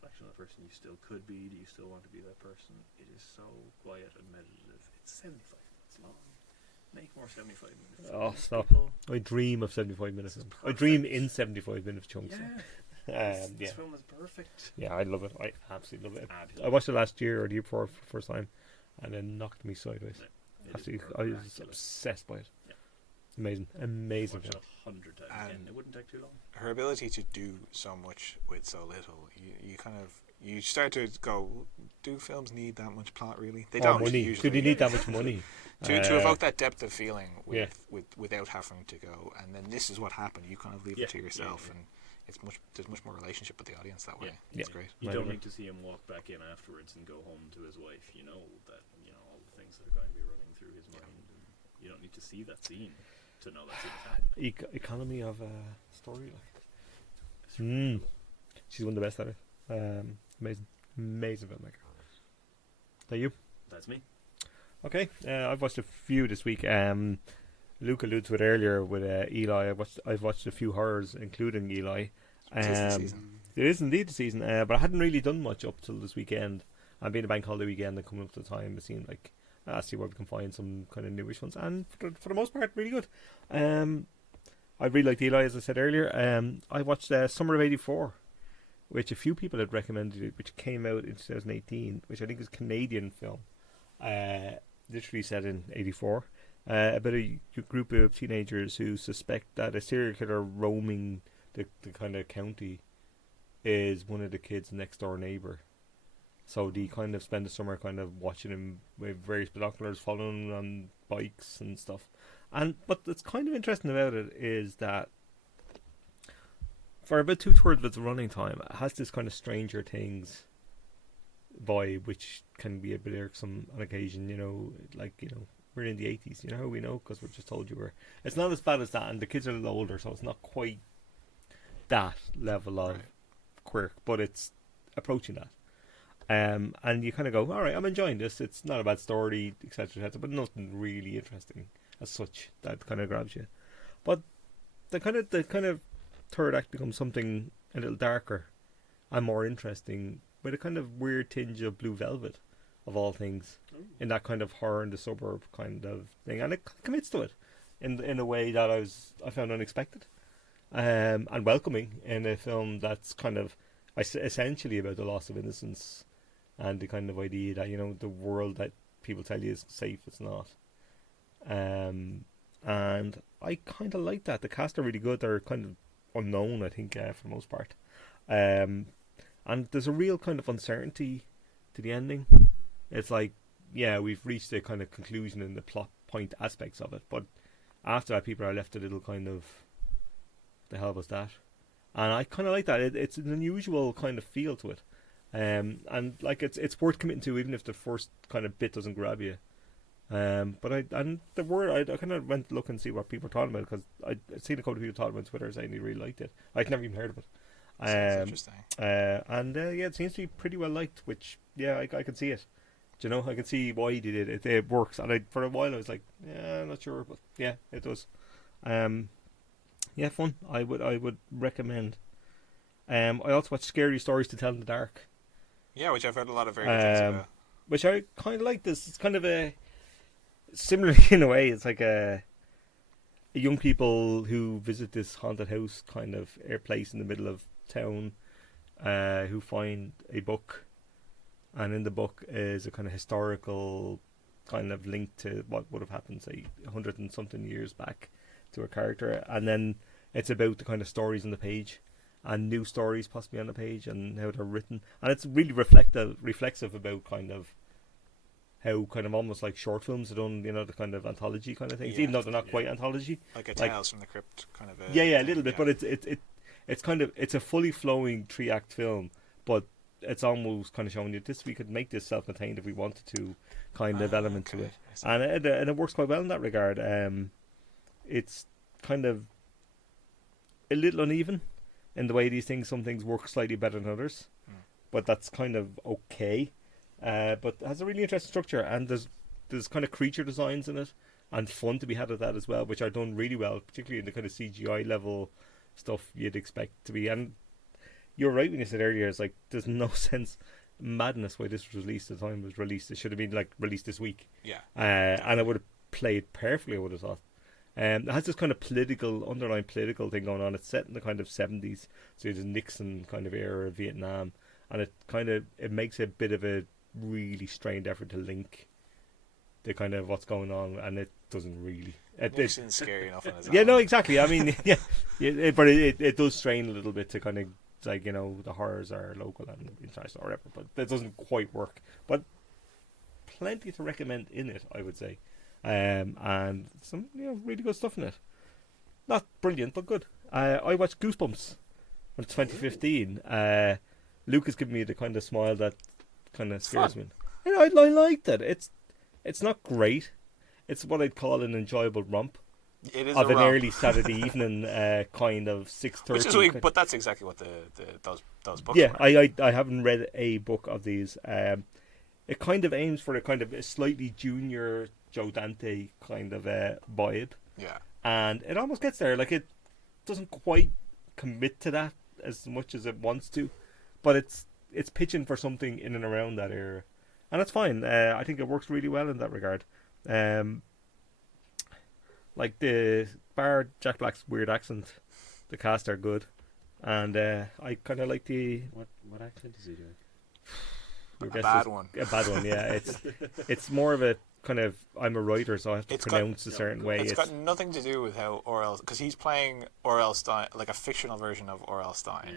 reflection of the person you still could be. Do you still want to be that person? It is so quiet and meditative. It's 75 minutes long. Make more 75 minutes. Oh, stop. People. I dream of 75 minutes. I dream in 75 minutes chunks. Yeah. This film is perfect. Yeah, I love it. I absolutely love it. I watched it last year or the year before for the first time, and it knocked me sideways. Yeah, absolutely, I was obsessed by it. Yeah. Amazing Watch it film. 100 times again. It wouldn't take too long. Her ability to do so much with so little, you kind of you start to go, do films need that much plot really? They don't money. usually. Do they need that much money? To evoke that depth of feeling Yeah. without having to go, and then this is what happened. You kind of leave it to yourself, and there's much more relationship with the audience that way. Yeah. It's great. You don't need to see him walk back in afterwards and go home to his wife. You know that all the things that are going to be running through his mind. And you don't need to see that scene to know that scene is happening. Economy of story. She's one of the best at it. Amazing filmmaker. That you? That's me. Okay, I've watched a few this week. Luke alluded to it earlier with Eli. I've watched a few horrors, including Eli. It is the season. It is indeed the season, but I hadn't really done much up till this weekend. And being a bank holiday weekend and coming up to the time, it seemed like I'll see where we can find some kind of newish ones. And for the most part, really good. I really liked Eli, as I said earlier. I watched Summer of '84, which a few people had recommended, which came out in 2018, which I think is a Canadian film. Literally set in '84. About a group of teenagers who suspect that a serial killer roaming the kind of county is one of the kids' next door neighbour. So they kind of spend the summer kind of watching him with various binoculars, following him on bikes and stuff. And what that's kind of interesting about it is that for about 2/3 of its running time, it has this kind of Stranger Things vibe, which can be a bit irksome on occasion. We're in the 80s. You know how we know? Because we're just told you were. It's not as bad as that, and the kids are a little older, so it's not quite that level of quirk, but it's approaching that. And you kind of go, all right, I'm enjoying this. It's not a bad story, etc., but nothing really interesting as such that kind of grabs you. But the kind of third act becomes something a little darker and more interesting, with a kind of weird tinge of Blue Velvet, of all things, in that kind of horror in the suburb kind of thing, and it commits to it in a way that I found unexpected, and welcoming in a film that's kind of essentially about the loss of innocence and the kind of idea that the world that people tell you is safe, it's not. And I kind of like that. The cast are really good. They're kind of unknown, I think, for the most part. And there's a real kind of uncertainty to the ending. It's like, yeah, we've reached a kind of conclusion in the plot point aspects of it, but after that, people are left a little kind of, the hell was that? And I kind of like that. It's an unusual kind of feel to it. And like it's worth committing to, even if the first kind of bit doesn't grab you. But I kind of went to look and see what people were talking about, because I'd seen a couple of people talking about Twitter saying they really liked it. I'd never even heard of it. Sounds interesting. It seems to be pretty well liked, which I can see it. Do you know, I can see why he did it. It works, and for a while I was like, I'm not sure, but yeah, it does. Fun. I would recommend. I also watched Scary Stories to Tell in the Dark. Yeah, which I've heard a lot of very good things about. Which I kind of like. This it's kind of a similar in a way. It's like a young people who visit this haunted house kind of place in the middle of town, who find a book, and in the book is a kind of historical kind of link to what would have happened, say, 100 and something years back to a character, and then it's about the kind of stories on the page and new stories possibly on the page and how they're written, and it's really reflexive about kind of how kind of almost like short films are done, the kind of anthology kind of things, even though they're not quite anthology, like a Tales from the Crypt kind of a little bit, but it's kind of, it's a fully flowing 3-act film, but it's almost kind of showing you this, we could make this self-contained if we wanted to, kind of element to it, and it works quite well in that regard. It's kind of a little uneven in the way these things, some things work slightly better than others, but that's kind of okay. But it has a really interesting structure, and there's kind of creature designs in it, and fun to be had at that as well, which are done really well, particularly in the kind of CGI level stuff you'd expect to be. And you're right when you said earlier, it's like there's no sense madness why this was released at the time it was released. It should have been like released this week. And it would have played perfectly, I would have thought. It has this kind of underlying political thing going on. It's set in the kind of 70s, so it's a Nixon kind of era of Vietnam, and it makes a bit of a really strained effort to link the kind of what's going on, and it doesn't really. It's scary enough on its Yeah, own. no, exactly. I mean, but it does strain a little bit to kind of like the horrors are local and international or whatever, but that doesn't quite work. But plenty to recommend in it, I would say, and some really good stuff in it. Not brilliant, but good. I watched Goosebumps from 2015. Luke has given me the kind of smile that kind of scares me. I liked it. It's not great. It's what I'd call an enjoyable romp. It is of a an romp. early Saturday evening, kind of 6:30. Which is weird, but that's exactly what those books Yeah, were. I haven't read a book of these. It kind of aims for a kind of a slightly junior Joe Dante kind of vibe. Yeah. And it almost gets there. Like, it doesn't quite commit to that as much as it wants to, but it's pitching for something in and around that era, and that's fine. I think it works really well in that regard. Like the bar Jack Black's weird accent, the cast are good, and I kind of like the What accent is he doing? your A guess bad is one. a bad one. Yeah, it's more of a kind of, I'm a writer, so I have to It's pronounce a certain way. It's got nothing to do with how R.L. because he's playing R.L. Stein, like a fictional version of R.L. Stein.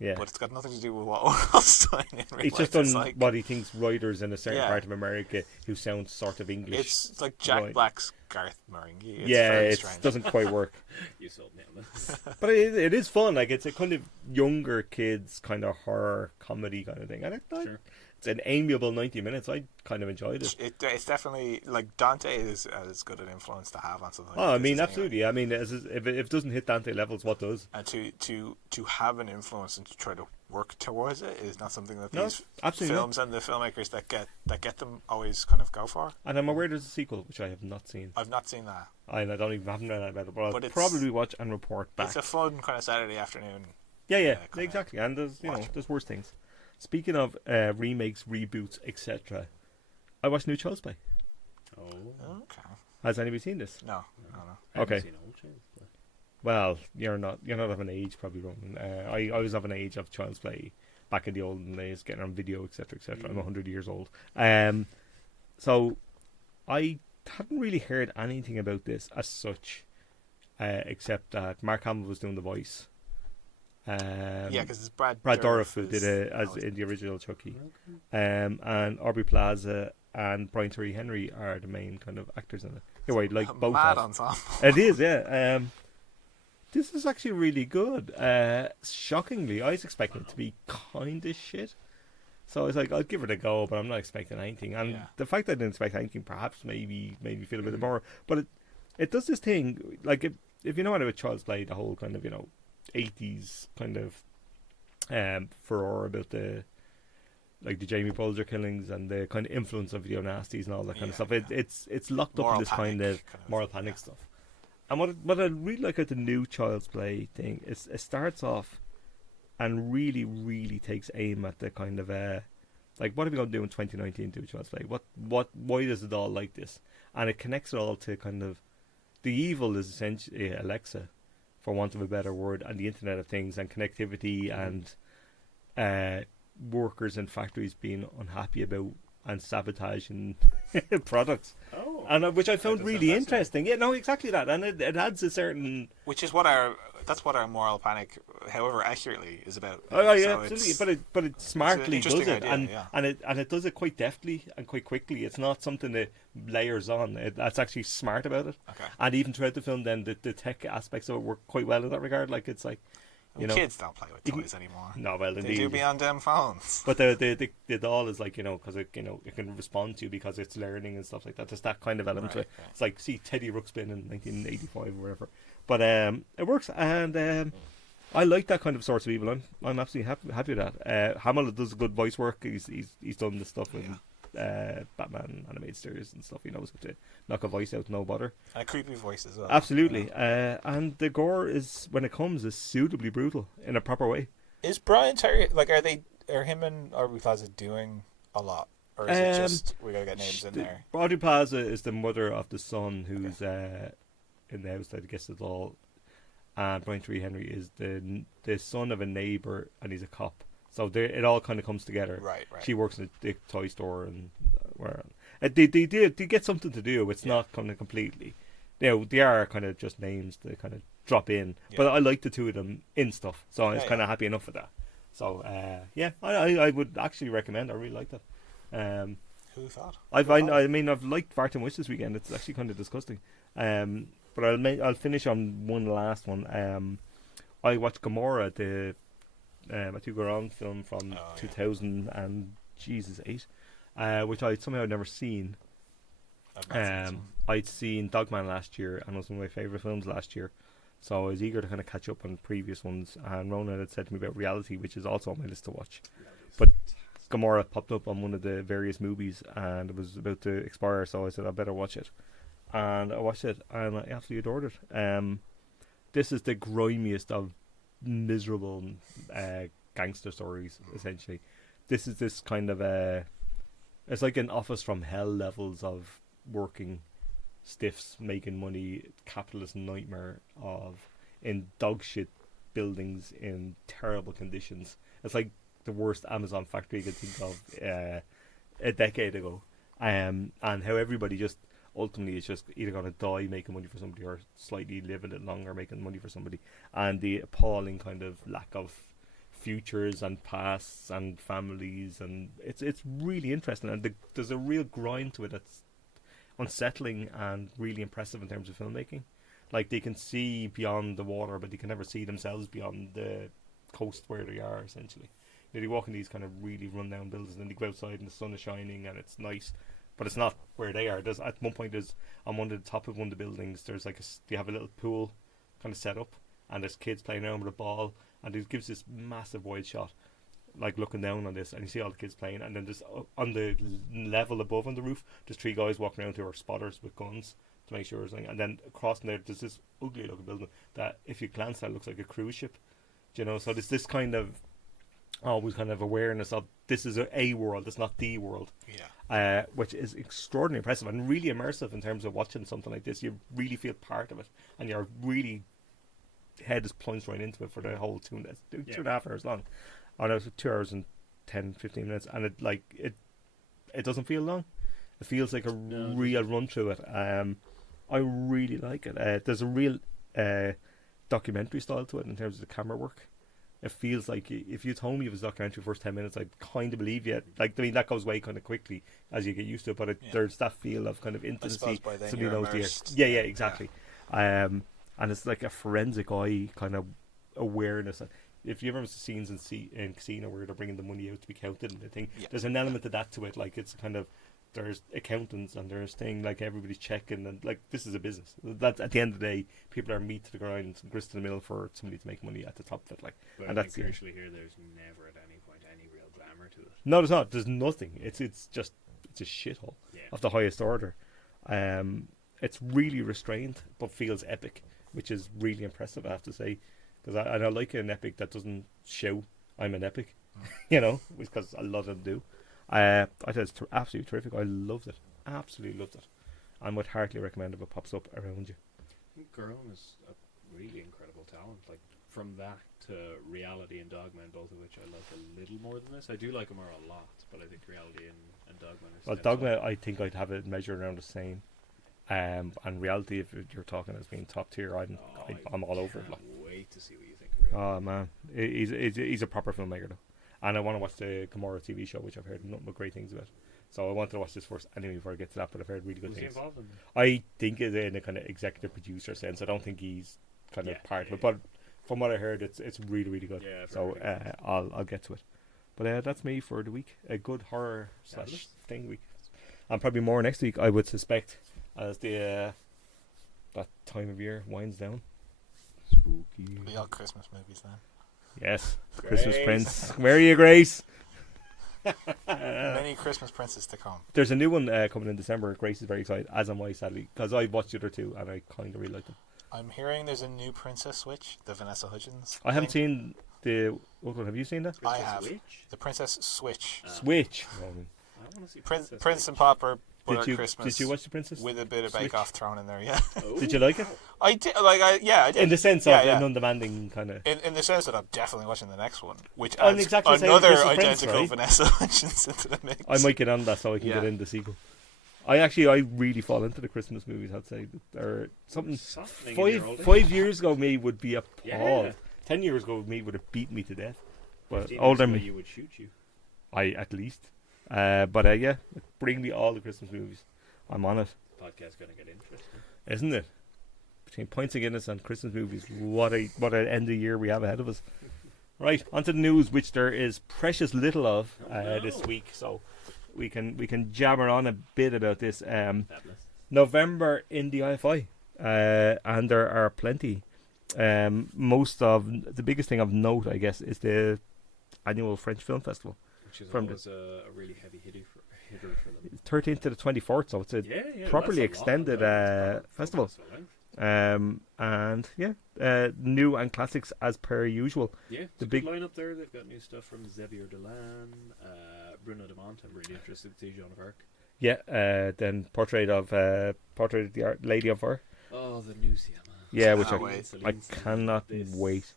yeah. But it's got nothing to do with what R.L. Stein in real He's life just done is like. what he thinks writers in a certain Yeah. part of America who sound sort of English. It's like Jack Right. Black's Garth Marenghi. It's yeah, very it strange. doesn't quite work. You sold me on this. But it is fun. Like, it's a kind of younger kids kind of horror comedy kind of thing, and Sure. it's an amiable 90 minutes. I kind of enjoyed it. It's definitely like Dante is as good an influence to have on something. Oh, I like mean, this, absolutely. I mean, if it doesn't hit Dante levels, what does? And to have an influence and to try to work towards it is not something that No, these absolutely films and the filmmakers that get them always kind of go for. And I'm aware there's a sequel, which I have not seen. I've not seen that. I haven't read about it, but I'll But it's- probably watch and report back. It's a fun kind of Saturday afternoon. Yeah, kinda exactly. And there's watch. there's worse things. Speaking of remakes, reboots, etc., I watched New Child's Play. Oh. Okay. Has anybody seen this? No. I haven't Okay. seen Old Child's Play. Well, you're not of an age probably, Roman. I was of an age of Child's Play back in the olden days, getting on video, etc., etc. I'm 100 years old. So I hadn't really heard anything about this as such, except that Mark Hamill was doing the voice. Yeah, because it's Brad Dourif who is- did it as oh, in the original Chucky. Okay. And Aubrey Plaza and Brian Tyree Henry are the main kind of actors in it. Anyway, like a both mad of ensemble. it is, yeah. This is actually really good. Shockingly, I was expecting it to be kind of shit. So I was like, I'll give it a go, but I'm not expecting anything. And Yeah. the fact that I didn't expect anything perhaps maybe made me feel a bit more. But it does this thing, like if you know about Child's Play, the whole kind of 80s kind of furore about the Jamie Bulger killings and the kind of influence of nasties and all that kind of Yeah, stuff. It's locked up in Moral this kind of moral panic yeah. stuff. And what I really like about the new Child's Play thing is it starts off and really, really takes aim at the kind of like, what are we going to do in 2019 to Child's Play? Why is it all like this? And it connects it all to kind of the evil is essentially Alexa, for want of a better word, and the Internet of Things and connectivity and workers in factories being unhappy about and sabotaging products. Oh. And which I found That does really sound interesting. Yeah, no, exactly that. And it adds a certain... Which is that's what our moral panic, however accurately, is about. Oh yeah, So absolutely. But it smartly does interesting it, idea, and it does it quite deftly and quite quickly. It's not something that layers on. That's actually smart about it. Okay. And even throughout the film, then the tech aspects of it work quite well in that regard. Like, it's like, kids don't play with you can- toys anymore. no, well, They indeed. do be on them phones. But the doll is like, because it it can respond to you because it's learning and stuff like that. There's that kind of element to it. Right. It's like, see Teddy Ruxpin in 1985 or whatever. But it works, and I like that kind of source of evil. I'm absolutely happy with that. Hamill does good voice work. He's done the stuff in Batman animated series and stuff. He knows how to knock a voice out, no bother. And a creepy voice as well. Absolutely. And the gore is, when it comes, is suitably brutal in a proper way. Is Brian Terry are him and Aubrey Plaza doing a lot, or is it just we gotta get names in there? Audrey Plaza is the mother of the son who's in the house that I guess it's all. And Brian Tyree Henry is the son of a neighbour, and he's a cop. So it all kind of comes together. Right. She works in a toy store and where They get something to do. It's not kind of completely. They are kind of just names to kind of drop in. Yeah. But I like the two of them in stuff, so I was Yeah, kind of happy enough with that. So I would actually recommend. I really liked it. Who thought? I've liked Barton Witch this weekend. It's actually kind of disgusting. But I'll finish on one last one. I watched Gomorrah, the Matthew Garon film from 2008, which I'd somehow never seen. I'd seen Dogman last year, and it was one of my favourite films last year. So I was eager to kind of catch up on previous ones. And Ronan had said to me about Reality, which is also on my list to watch. But Gomorrah popped up on one of the various movies, and it was about to expire, so I said I better watch it. And I watched it, and I absolutely adored it. This is the grimiest of miserable gangster stories, essentially. This is this kind of it's like an Office from Hell levels of working stiffs making money, capitalist nightmare of in dog shit buildings in terrible conditions. It's like the worst Amazon factory you could think of a decade ago. And how everybody just ultimately is just either going to die making money for somebody or slightly live a little longer making money for somebody. And the appalling kind of lack of futures and pasts and families, and it's really interesting, and there's a real grind to it that's unsettling and really impressive in terms of filmmaking. Like, they can see beyond the water, but they can never see themselves beyond the coast where they are, essentially. They walk in these kind of really run-down buildings, and they go outside and the sun is shining and it's nice, but it's not where they are. There's at one point, on one of the top of one of the buildings, there's like they have a little pool kind of set up, and there's kids playing around with a ball, and it gives this massive wide shot, like looking down on this, and you see all the kids playing, and then there's on the level above on the roof, there's 3 guys walking around who are spotters with guns to make sure it's like, and then across there there's this ugly looking building that if you glance at it looks like a cruise ship, so there's this kind of always kind of awareness of this is a world, it's not the world, which is extraordinarily impressive and really immersive in terms of watching something like this. You really feel part of it, and you're really head is plunged right into it for the whole 2.5 hours long. Oh no, 2 hours and 10-15 minutes, and it doesn't feel long. It feels like a real run through it. I really like it. There's a real documentary style to it in terms of the camera work. It feels like if you told me it was a documentary first 10 minutes, I'd kind of believe you. Like, I mean, that goes away kind of quickly as you get used to it, but there's that feel of kind of intimacy. By then Somebody you're knows immersed. yeah, exactly. And it's like a forensic eye kind of awareness. If you ever have scenes in Casino where they're bringing the money out to be counted and the thing, there's an element of that to it. Like, it's kind of, there's accountants and there's thing like everybody's checking, and like, this is a business. That's at the end of the day, people are meat to the grind, grist to the middle for somebody to make money at the top of it. Like, but and that's crucially here, there's never at any point any real glamour to it. No, there's not. There's nothing. It's just a shithole of the highest order. It's really restrained but feels epic, which is really impressive, I have to say, because I like an epic that doesn't show I'm an epic, because a lot of them do. I thought it's absolutely terrific. I loved it, absolutely loved it, and would heartily recommend if it pops up around you. I think Girl is a really incredible talent. Like, from that to Reality and Dogman, both of which I like a little more than this. I do like Amara a lot, but I think Reality and Dogman is... Well, Dogman, I think I'd have it measured around the same. And Reality, if you're talking as being top tier, I'm all over it. Like, wait to see what you think of Reality. Oh man, he's a proper filmmaker though, and I want to watch the Gomorrah TV show, which I've heard nothing but great things about. So I wanted to watch this first anyway before I get to that, but I've heard really good things. Was he involved in I think it's in a kind of executive producer sense. I don't think he's kind of part of it, but from what I heard, it's really really good. Yeah, so I'll get to it. But that's me for the week. A good horror / thing week, and probably more next week, I would suspect, as the that time of year winds down. Spooky. The old Christmas movies then. Yes, Grace. Christmas Prince. Where are you, Grace? Many Christmas princes to come. There's a new one coming in December. Grace is very excited, as am I, sadly, because I watched the other two and I kind of really liked them. I'm hearing there's a new Princess Switch, the Vanessa Hudgens. I haven't seen the... What one? Have you seen that? I have. Switch? The Princess Switch. Switch. I want to see Prince and Pauper. Did you watch the Princess? With a bit of Bake Off thrown in there, yeah. Oh. Did you like it? I did. I did. In the sense of an undemanding kind of... In the sense that I'm definitely watching the next one, which I'm adds exactly another Prince, identical right? Vanessa Hudgens into the mix. I might get on that so I can get in the sequel. I really fall into the Christmas movies. I'd say or something. Softening in your old age. 5 years ago, me would be appalled. Yeah. 10 years ago, me would have beat me to death. But 15 older years ago, me, you would shoot you. I at least. Yeah, bring me all the Christmas movies. I'm on it, Podcast's gonna get interesting. isn't it? Between Pints of Guinness and Christmas movies, what an end of the year we have ahead of us. Right, onto the news, which there is precious little of this week, so we can jabber on a bit about this. November in the IFI, and there are plenty. Most of the biggest thing of note, I guess, is the annual French Film Festival. Which is from always a really heavy hitter for them. 13th to the 24th, so it's a properly extended festival. And new and classics as per usual. Yeah, the big lineup there. They've got new stuff from Xavier Dolan, Bruno Dumont. I'm really interested to see Joan of Arc. Yeah, then Portrait of the Lady of Fire. Oh, the new cinema. Yeah, which I cannot wait.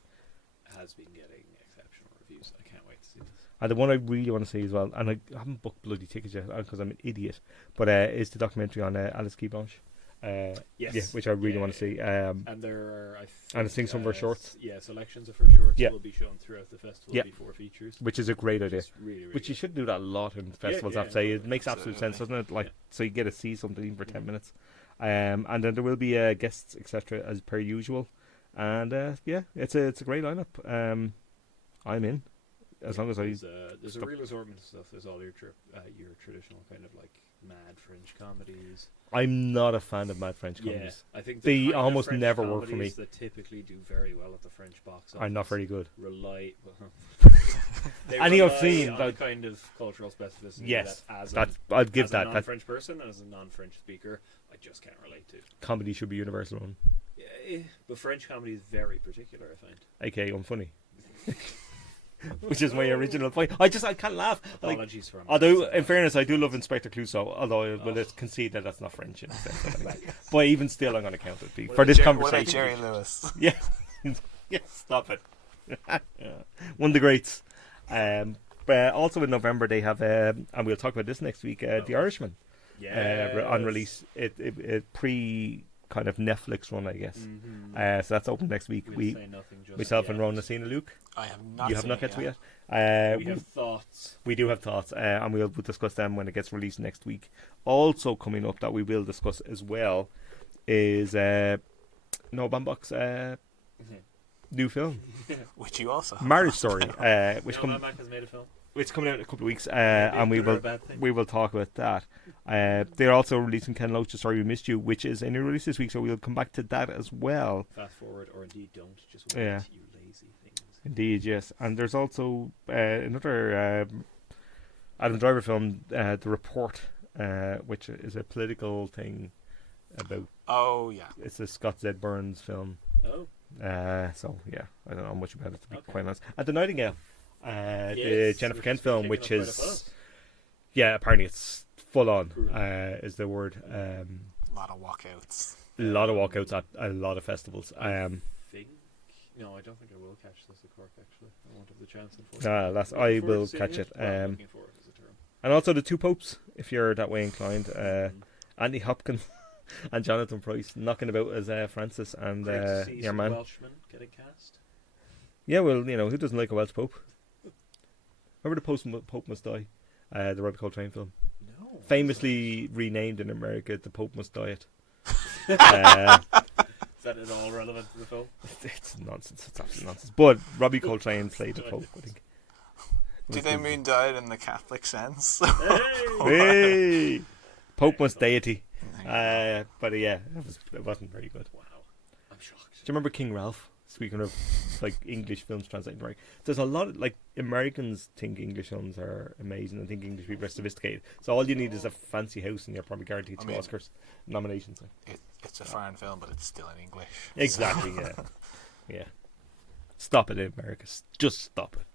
Has been getting exceptional reviews. I can't wait to see this. And the one I really want to see as well, and I haven't booked bloody tickets yet because I'm an idiot, but is the documentary on Alice Key Blanche. Yes. Yeah, which I really want to see. And there are, I think some of her shorts. Yeah, selections of her shorts will be shown throughout the festival before features. Which is a great idea. Really, really which you should do that a lot in festivals, I'd say. It makes absolute sense, doesn't it? Like, so you get to see something even for 10 minutes. And then there will be guests, etc., as per usual. And it's a great lineup. I'm in. As long as there's a real assortment of stuff. There's all your traditional kind of like mad French comedies. I'm not a fan of mad French comedies. I think they almost never work for me. That typically do very well at the French box office. I'm not very good. Any I've seen on that kind of cultural specificity. Yes, that I'd give as that. a non-French person, as a non-French speaker, I just can't relate to. Comedy should be universal. Yeah, but French comedy is very particular, I find. AKA unfunny. Which is my original point. I can't laugh. Apologies for. Although, in fairness, I do love Inspector Clouseau. Although I will concede that that's not French in a sense. But even still, I'm going to count it for this conversation. What about Jerry Lewis? Yeah, yeah. Stop it. One of the greats. But also in November they have, and we'll talk about this next week. The Irishman. On release. It pre kind of Netflix run, I guess. So that's open next week. Myself and Ron have seen it, Luke. I have not. You have not get to it yet. We have thoughts. We do have thoughts, and we'll discuss them when it gets released next week. Also coming up that we will discuss as well is Noah Baumbach's new film, which you also have. Marriage Story, which Noah Baumbach has made a film. It's coming out in a couple of weeks, and we will talk about that. They're also releasing Ken Loach's Sorry We Missed You, which is a new release this week, so we'll come back to that as well. Fast forward, or indeed don't, just wait, you lazy things. Indeed, yes. And there's also another Adam Driver film, The Report, which is a political thing about... Oh, yeah. It's a Scott Z. Burns film. Oh. So, yeah, I don't know much about it, to be quite honest. And The Nightingale. The Jennifer Kent film, which is apparently it's full on is the word. A lot of walkouts. A lot of walkouts at a lot of festivals. No, I don't think I will catch this at Cork. Actually, I won't have the chance. Unfortunately, I will catch it. And also The Two Popes, if you're that way inclined. Andy Hopkins and Jonathan Pryce knocking about as Francis and your man. Welshman getting cast. Yeah, well, who doesn't like a Welsh Pope? Remember The Pope Must Die, the Robbie Coltrane film? No. Famously renamed in America, The Pope Must Diet. Is that at all relevant to the film? It's nonsense. It's absolute nonsense. But Robbie Coltrane played the Pope, I think. Do they mean diet in the Catholic sense? Hey! Pope Must Deity. But yeah, it wasn't very good. Wow. I'm shocked. Do you remember King Ralph? Speaking of like English films translating right, there's a lot of, like, Americans think English films are amazing and think English people are sophisticated. So all you need is a fancy house and you're probably guaranteed two Oscars nominations. It's a foreign film, but it's still in English. Exactly. Yeah. Stop it, America. Just stop it.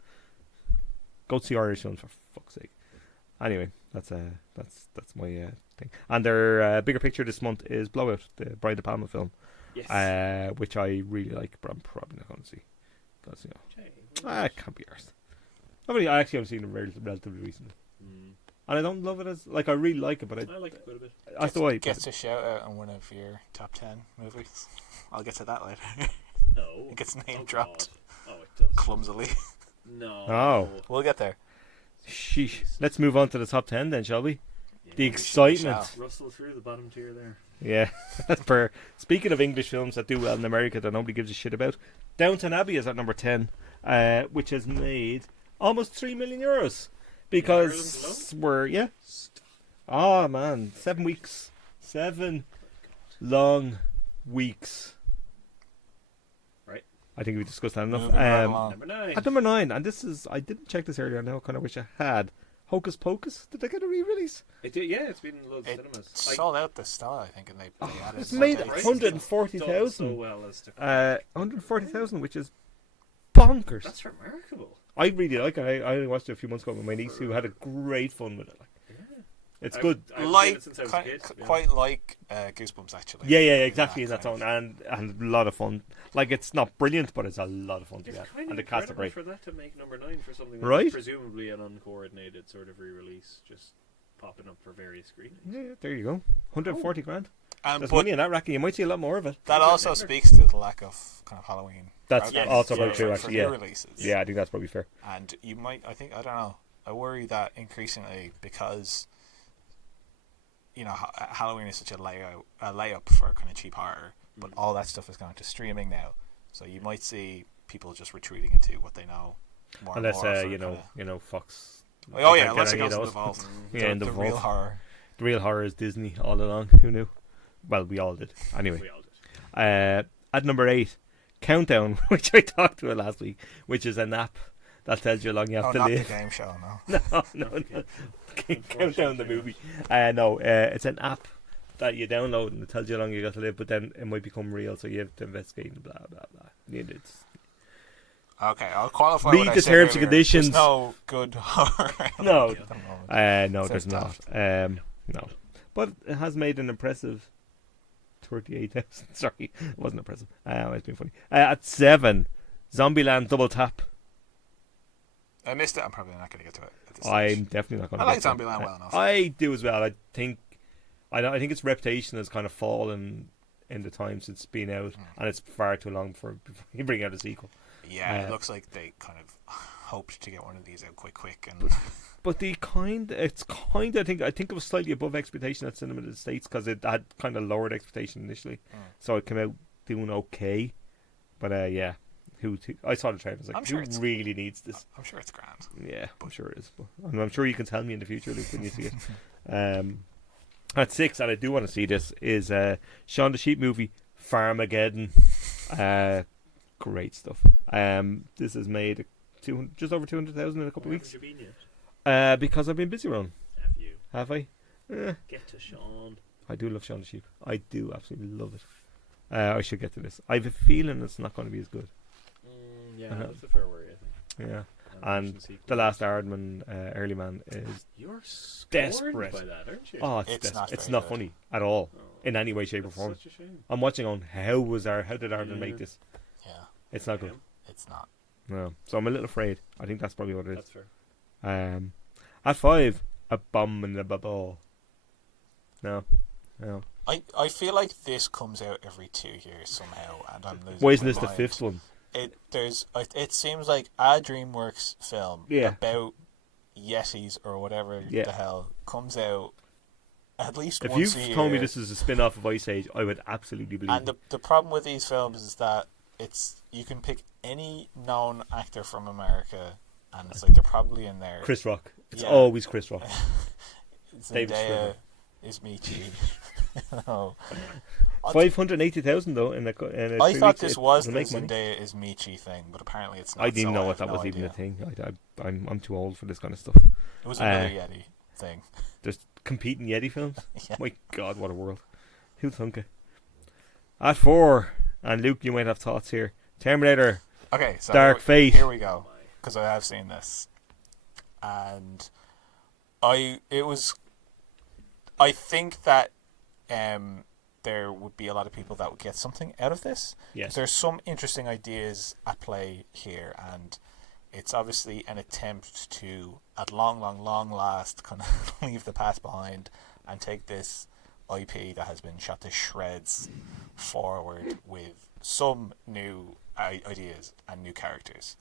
Go see Irish films for fuck's sake. Anyway, that's my thing. And their bigger picture this month is Blowout, the Brian De Palma film. Yes. Which I really like, but I'm probably not going to see. Because, I can't be arsed. I actually haven't seen it relatively recently. And I don't love it as like I really like it, but I like it quite a bit. I thought Gets a shout out on one of your top 10 movies. I'll get to that later. No. It gets name dropped God. Oh, it does. clumsily. No. Oh. We'll get there. Sheesh. Let's move on to the top 10 then, shall we? Yeah, The we excitement. shall. Rustle through the bottom tier there. Yeah. Speaking of English films that do well in America that nobody gives a shit about, Downton Abbey is at number 10, which has made almost €3 million. Because we're, oh man, 7 weeks. 7 long weeks. Right. I think we discussed that enough. Moving right along. Number 9. At number 9, and this is, I didn't check this earlier, now I kind of wish I had. Hocus Pocus, did they get a re-release? It did, yeah, it's been in loads of It cinemas. sold out the style, I think, and they added It's more made dates. Right. 140,000. So well as to 140,000, which is bonkers. That's remarkable. I really like it. I only watched it a few months ago with my niece, who had a great fun with it. Like, Yeah. it's I've- good. I've seen Like, it since I was a quite, kid, to be quite like Goosebumps, actually. Yeah, exactly. That's kind on, of- and a lot of fun. Like, it's not brilliant, but it's a lot of fun to It's get. kind And of the cast are incredible great. for that to make number 9 for something that Right? was presumably an uncoordinated sort of re-release, just popping up for various screenings. Yeah, there you go. 140 grand. And There's but money in that racket. You might see a lot more of it. that also speaks to the lack of kind of Halloween. That's crowd also for- very true, for actually. new Yeah, releases. yeah, I think that's probably fair. And you might, I don't know, I worry that increasingly, because Halloween is such a layup for kind of cheap horror, but all that stuff is going to streaming now, so you might see people just retreating into what they know more Unless and more for you know, Fox. oh yeah, can't unless get it any of goes to those. the vault. Yeah, in the real vault. horror. The real horror is Disney all along. Who knew? Well, we all did. Anyway, We all did. at number 8, Countdown, which I talked about last week, which is an app that tells you how long you have Oh, to not the live. game show, no. No. Countdown the movie. No, it's an app that you download and it tells you how long you got to live, but then it might become real, so you have to investigate and blah blah blah. It's Okay, I'll qualify. Read what I the said terms and earlier. conditions. There's no good horror. No. at the moment. no, So there's it's not. No, but it has made an impressive 38,000. Sorry, it wasn't impressive. It's been funny. At 7, Zombieland Double Tap. I missed it. I'm probably not going to get to it at this I'm stage. definitely not going to. I like Zombieland well enough. I do as well. I think its reputation has kind of fallen in the time since it's been out, and it's far too long before you bring out a sequel. Yeah, it Uh, looks like they kind of hoped to get one of these out quick, and But I think it was slightly above expectation at cinema in the States because it had kind of lowered expectation initially, so it came out doing okay. But yeah, I saw the trailer. I was like, I'm sure who it's- really needs this? I'm sure it's grand. Yeah, I'm sure it is. But I'm sure you can tell me in the future, Luke, when you see it. At 6, and I do want to see this, is Shaun the Sheep movie, Farmageddon. Great stuff. This has made just over 200,000 in a couple of weeks. Haven't you been yet? Because I've been busy, Ron. Have you? Have I? Get to Sean. I do love Shaun the Sheep. I do absolutely love it. I should get to this. I have a feeling it's not going to be as good. Yeah, that's a fair worry, I think. Yeah. Animation And sequel. The Last Aardman, Early Man, is You're scorned desperate. by that, aren't you? oh, It's it's not it's very not good. funny at all Oh, in any way, shape, or that's form. such a shame. I'm watching on how did Aardman make Yeah. this? Yeah, It's not good. it's not. No, so I'm a little afraid. I think that's probably what it is. That's fair. At 5, Abominable. No. I feel like this comes out every 2 years somehow, and I'm losing. Why isn't my this the mind. 5th one? It seems like a DreamWorks film Yeah. about Yetis or whatever Yeah. the hell comes out at least If once you've a year. told me this is a spin-off of Ice Age, I would absolutely believe And it. the problem with these films is that you can pick any known actor from America, and it's like they're probably in there. Chris Rock. It's Yeah. always Chris Rock. David Zendaya Schwimmer. is Michi. No. 580,000 though in a I 3 thought weeks, this it was the doesn't make money. Zendaya is Michi thing, but apparently it's not. I didn't so know I what have that was no even a idea. thing. I'm too old for this kind of stuff. It was another Yeti thing. There's competing Yeti films. Yeah. My God, what a world! Who'd thunk it? At 4, and Luke, you might have thoughts here. Terminator. Okay, so Dark Fate. Here we go, because I have seen this, and I think that there would be a lot of people that would get something out of this. Yes. There's some interesting ideas at play here, and it's obviously an attempt to, at long last, kind of leave the past behind and take this IP that has been shot to shreds forward with some new ideas and new characters.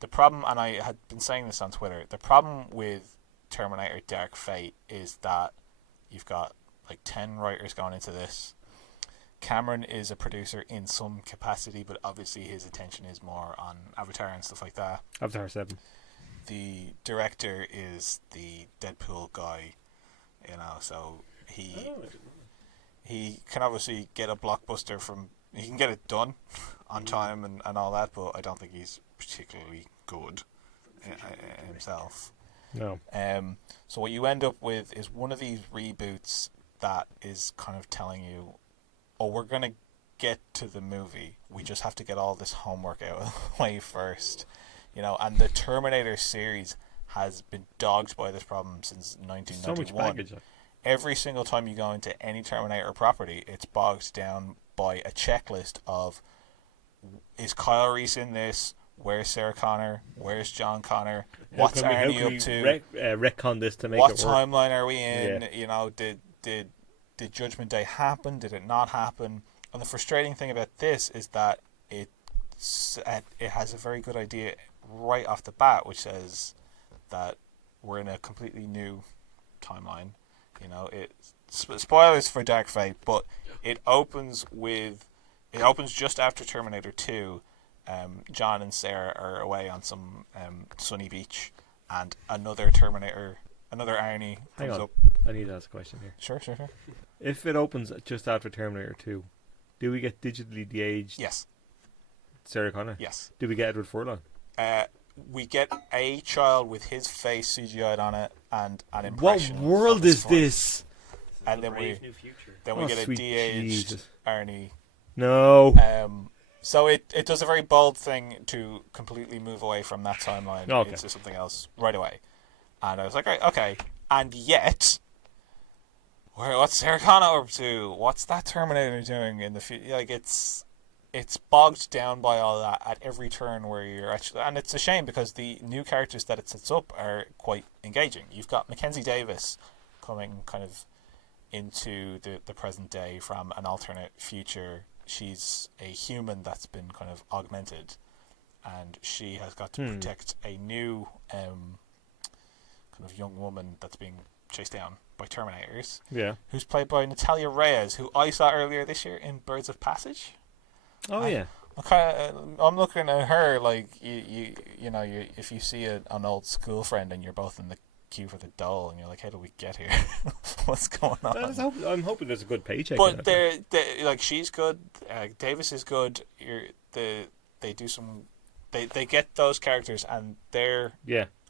The problem, and I had been saying this on Twitter, the problem with Terminator Dark Fate is that you've got like 10 writers going into this. Cameron is a producer in some capacity, but obviously his attention is more on Avatar and stuff like that. Avatar 7. The director is the Deadpool guy, so he can obviously get a blockbuster he can get it done on time and all that, but I don't think he's particularly good himself. No. So what you end up with is one of these reboots that is kind of telling you, oh, we're going to get to the movie. We just have to get all this homework out of the way first. And the Terminator series has been dogged by this problem since 1991. So much baggage. Every single time you go into any Terminator property, it's bogged down by a checklist of, is Kyle Reese in this? Where's Sarah Connor? Where's John Connor? What's Arnie up to? Retcon this to make what it work. timeline are we in? Yeah. Did Judgment Day happen? Did it not happen? And the frustrating thing about this is that it has a very good idea right off the bat, which says that we're in a completely new timeline. Spoilers for Dark Fate, but it opens just after Terminator 2. John and Sarah are away on some sunny beach, and another Arnie Hang comes on. up. I need to ask a question here. Sure. If it opens just after Terminator 2, do we get digitally de-aged Yes. Sarah Connor? Yes. Do we get Edward Furlong? We get a child with his face CGI'd on it and an impression. What world of his is voice. this? And then Brave new future. we get a sweet de-aged Jesus. Arnie. No. So it does a very bold thing to completely move away from that timeline Okay. into something else right away. And I was like, right, okay. And yet, what's Sarah Connor up to? What's that Terminator doing in the future? Like, it's bogged down by all that at every turn where you're actually... And it's a shame because the new characters that it sets up are quite engaging. You've got Mackenzie Davis coming kind of into the present day from an alternate future. She's a human that's been kind of augmented, and she has got to protect a new kind of young woman that's being chased down by Terminators. Yeah. Who's played by Natalia Reyes, who I saw earlier this year in Birds of Passage. Oh, yeah. I'm looking at her like you know if you see an old school friend and you're both in the queue for the dole and you're like, how do we get here? What's going on? I'm hoping there's a good paycheck. But they're like, she's good. Davis is good. They do some. They get those characters and their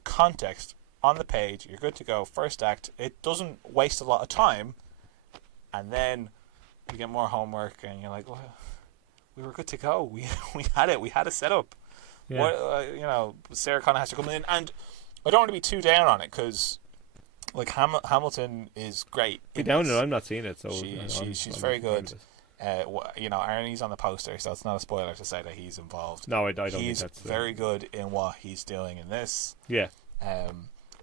context on the page. You're good to go. First act. It doesn't waste a lot of time, and then you get more homework, and you're like, well, we were good to go. We had it. We had a setup. Yeah. What Sarah Connor has to come in, and I don't want to be too down on it because, like, Hamilton is great. Be down on it. I'm not seeing it, so she's very good. Arnie's on the poster, so it's not a spoiler to say that he's involved. No, I don't. He's think that's very good in what he's doing in this. Yeah.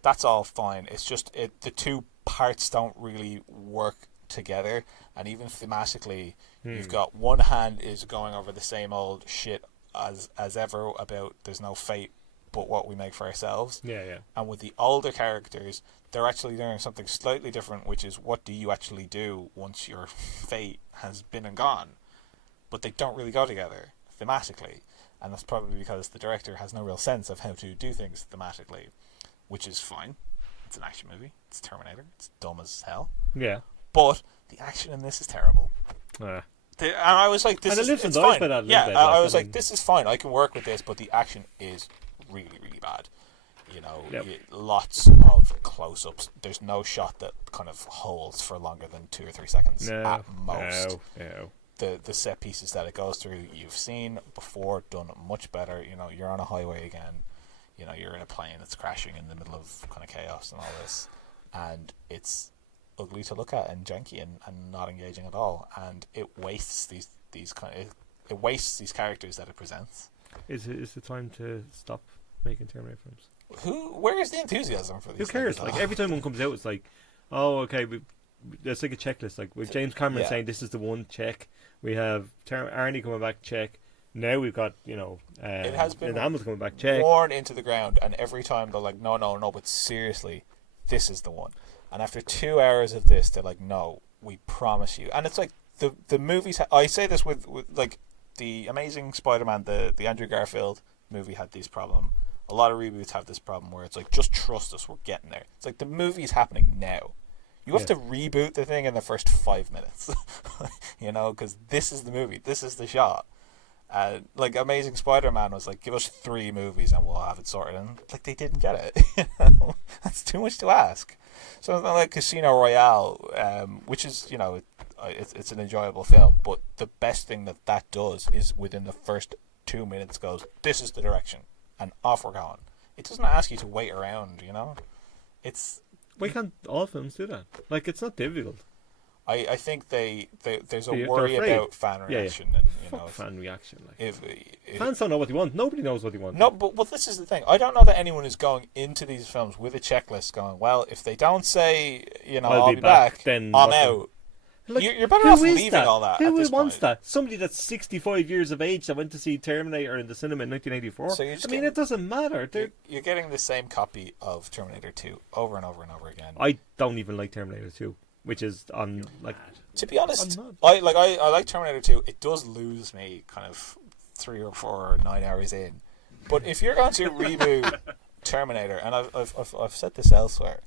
That's all fine. It's just the two parts don't really work together, and even thematically, you've got one hand is going over the same old shit as ever about there's no fate but what we make for ourselves. Yeah. And with the older characters, they're actually doing something slightly different, which is what do you actually do once your fate has been and gone? But they don't really go together thematically, and that's probably because the director has no real sense of how to do things thematically, which is fine. It's an action movie. It's Terminator. It's dumb as hell. Yeah. But the action in this is terrible. And I was like, this is fine. I was like, this is fine. I can work with this, but the action is really, really bad. Lots of close-ups. There's no shot that kind of holds for longer than 2 or 3 seconds at most. No. The set pieces that it goes through, you've seen before, done much better. You're on a highway again. You're in a plane that's crashing in the middle of kind of chaos and all this, and it's ugly to look at and janky and not engaging at all. And it wastes these characters that it presents. Is it time to stop making Terminator films. Where is the enthusiasm for these? Who cares? things? Like every time one comes out, it's like, oh, okay, it's like a checklist. Like with James Cameron saying this is the one, check. We have Arnie coming back, check. Now we've got it has been Hamilton coming back, check. Worn into the ground, and every time they're like, no, but seriously, this is the one. And after 2 hours of this, they're like, no, we promise you. And it's like the movies. I say this with like the Amazing Spider-Man, the Andrew Garfield movie had this problem. A lot of reboots have this problem where it's like, just trust us, we're getting there. It's like the movie's happening now. You have to reboot the thing in the first 5 minutes, because this is the movie, this is the shot. Like Amazing Spider-Man was like, give us 3 movies and we'll have it sorted. And like they didn't get it. That's too much to ask. Something like Casino Royale, which is it's an enjoyable film, but the best thing that does is within the first 2 minutes goes, this is the direction, and off we're going. It doesn't ask you to wait around. It's. Why can't all films do that? Like, it's not difficult. I think there's a worry about fan reaction, and Fuck fan reaction. Like, if fans don't know what they want, nobody knows what they want. No, but this is the thing. I don't know that anyone is going into these films with a checklist, going, well, if they don't say, I'll be back, then I'm out. Like, you're better off leaving all that. Who wants point. That? Somebody that's 65 years of age that went to see Terminator in the cinema in 1984. So it doesn't matter. You're getting the same copy of Terminator 2 over and over and over again. I don't even like Terminator 2, which is To be honest, I like Terminator 2. It does lose me kind of 3 or 4 or 9 hours in. But if you're going to reboot Terminator, and I've said this elsewhere,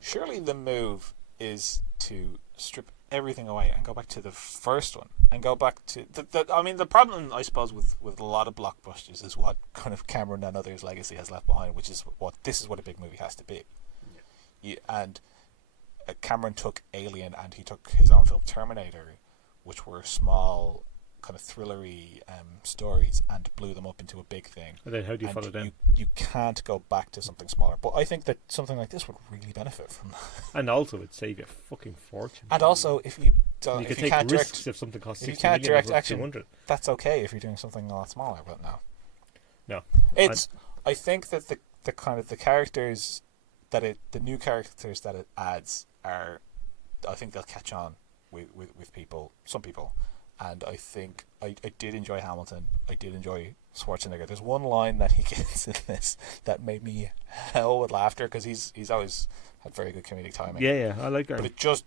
surely the move is to strip everything away and go back to the first one and go back to the problem, I suppose, with a lot of blockbusters is what kind of Cameron and others' legacy has left behind, which is what a big movie has to be. And Cameron took Alien and he took his own film Terminator, which were small kind of thrillery stories, and blew them up into a big thing. And then how do you follow them? You can't go back to something smaller. But I think that something like this would really benefit from that. And also it'd save you a fucking fortune. And also, if you don't, if you can't direct, if something costs, if you can't direct action, that's okay if you're doing something a lot smaller. But no. I think that the kind of the characters the new characters that it adds are, I think they'll catch on with some people. And I think I did enjoy Hamilton. I did enjoy Schwarzenegger. There's one line that he gets in this that made me hell with laughter, because he's always had very good comedic timing. Yeah, I like that. But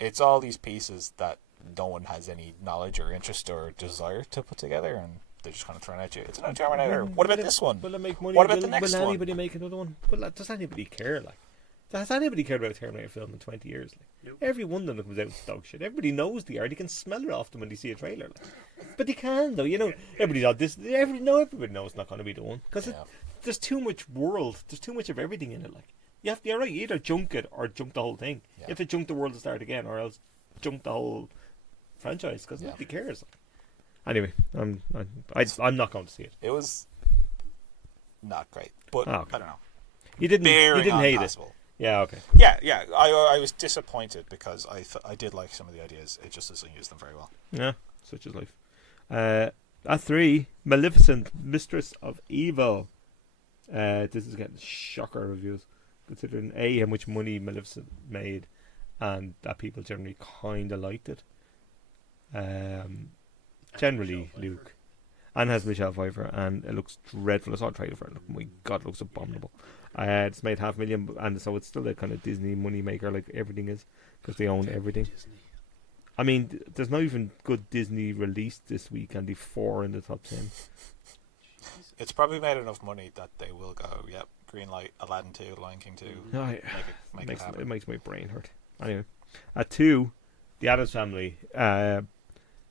it's all these pieces that no one has any knowledge or interest or desire to put together, and they're just kind of thrown at you. It's a Terminator. What about this one? Will it make money? What about the next one? Will anybody make another one? Does anybody care? Has anybody cared about a Terminator film in 20 years? Nope. Every one of them comes out with dog shit. Everybody knows they are. They can smell it off them when they see a trailer. But they can, though. Everybody's on this. Everybody knows it's not going to be the one. Because there's too much world. There's too much of everything in it. You're right. You either junk it or junk the whole thing. Yeah. You have to junk the world to start again, or else junk the whole franchise, because nobody cares. Anyway, I'm not going to see it. It was not great, but I don't know. You didn't hate it. Yeah, okay. Yeah. I was disappointed because I did like some of the ideas. It just doesn't use them very well. Yeah, such is life. At 3, Maleficent, Mistress of Evil. This is getting shocker reviews, considering A, how much money Maleficent made, and that people generally kind of liked it. Generally, Luke. And has Michelle Pfeiffer, and it looks dreadful. I saw a trailer for it. Oh my God, it looks abominable. It's made $500,000, and so it's still a kind of Disney money maker, like everything is, because they own everything. Disney. I mean, there's not even good Disney released this week, and the 4 in the top 10. It's probably made enough money that they will go, yep, green light, Aladdin 2, Lion King 2. No, make it happen. It makes my brain hurt. Anyway, at 2, The Addams Family,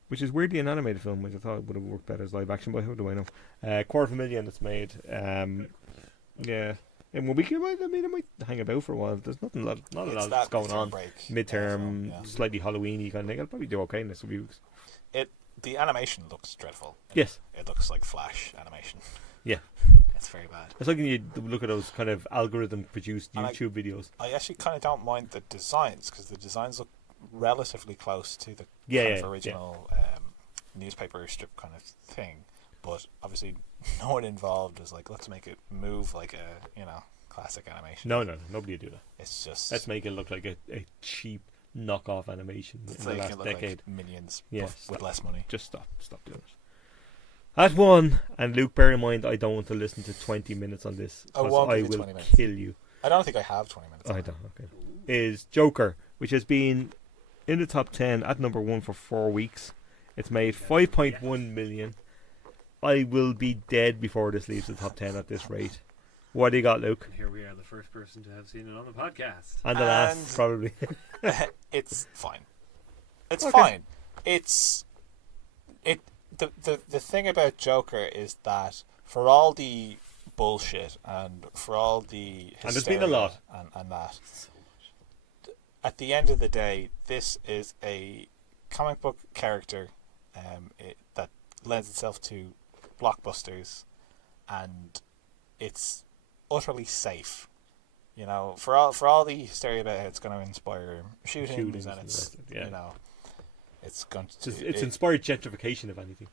which is weirdly an animated film, which I thought would have worked better as live action, but how do I know? $250,000 it's made. Yeah. And when we came out, I might hang about for a while. There's not a lot that's going on. Midterm, slightly Halloween-y kind of thing. I'll probably do okay in this reviews. The animation looks dreadful. Yes. It looks like Flash animation. Yeah. It's very bad. It's like when you look at those kind of algorithm-produced YouTube videos. I actually kind of don't mind the designs, because the designs look relatively close to the original newspaper strip kind of thing. but obviously no one involved was like, let's make it move like a classic animation. No, nobody would do that. It's just let's make it look like a cheap knockoff animation in the last decade. Like Minions, with less money. Just stop doing it. At one, and Luke, bear in mind, I don't want to listen to 20 minutes on this. I won't I give you will 20 minutes. kill you. I don't think I have 20 minutes. I don't. Okay. Is Joker, which has been in the top 10 at number 1 for 4 weeks. It's made 5.1 million. I will be dead before this leaves the top 10 at this rate. What do you got, Luke? And here we are, the first person to have seen it on the podcast. And the last, probably. It's fine. It's okay. fine. The thing about Joker is that for all the bullshit and for all the hysteria and there's been a lot and that, at the end of the day, this is a comic book character that lends itself to blockbusters, and it's utterly safe. You know, for all the hysteria about how it's going to inspire shootings and it's it's going to it's inspired gentrification, if anything.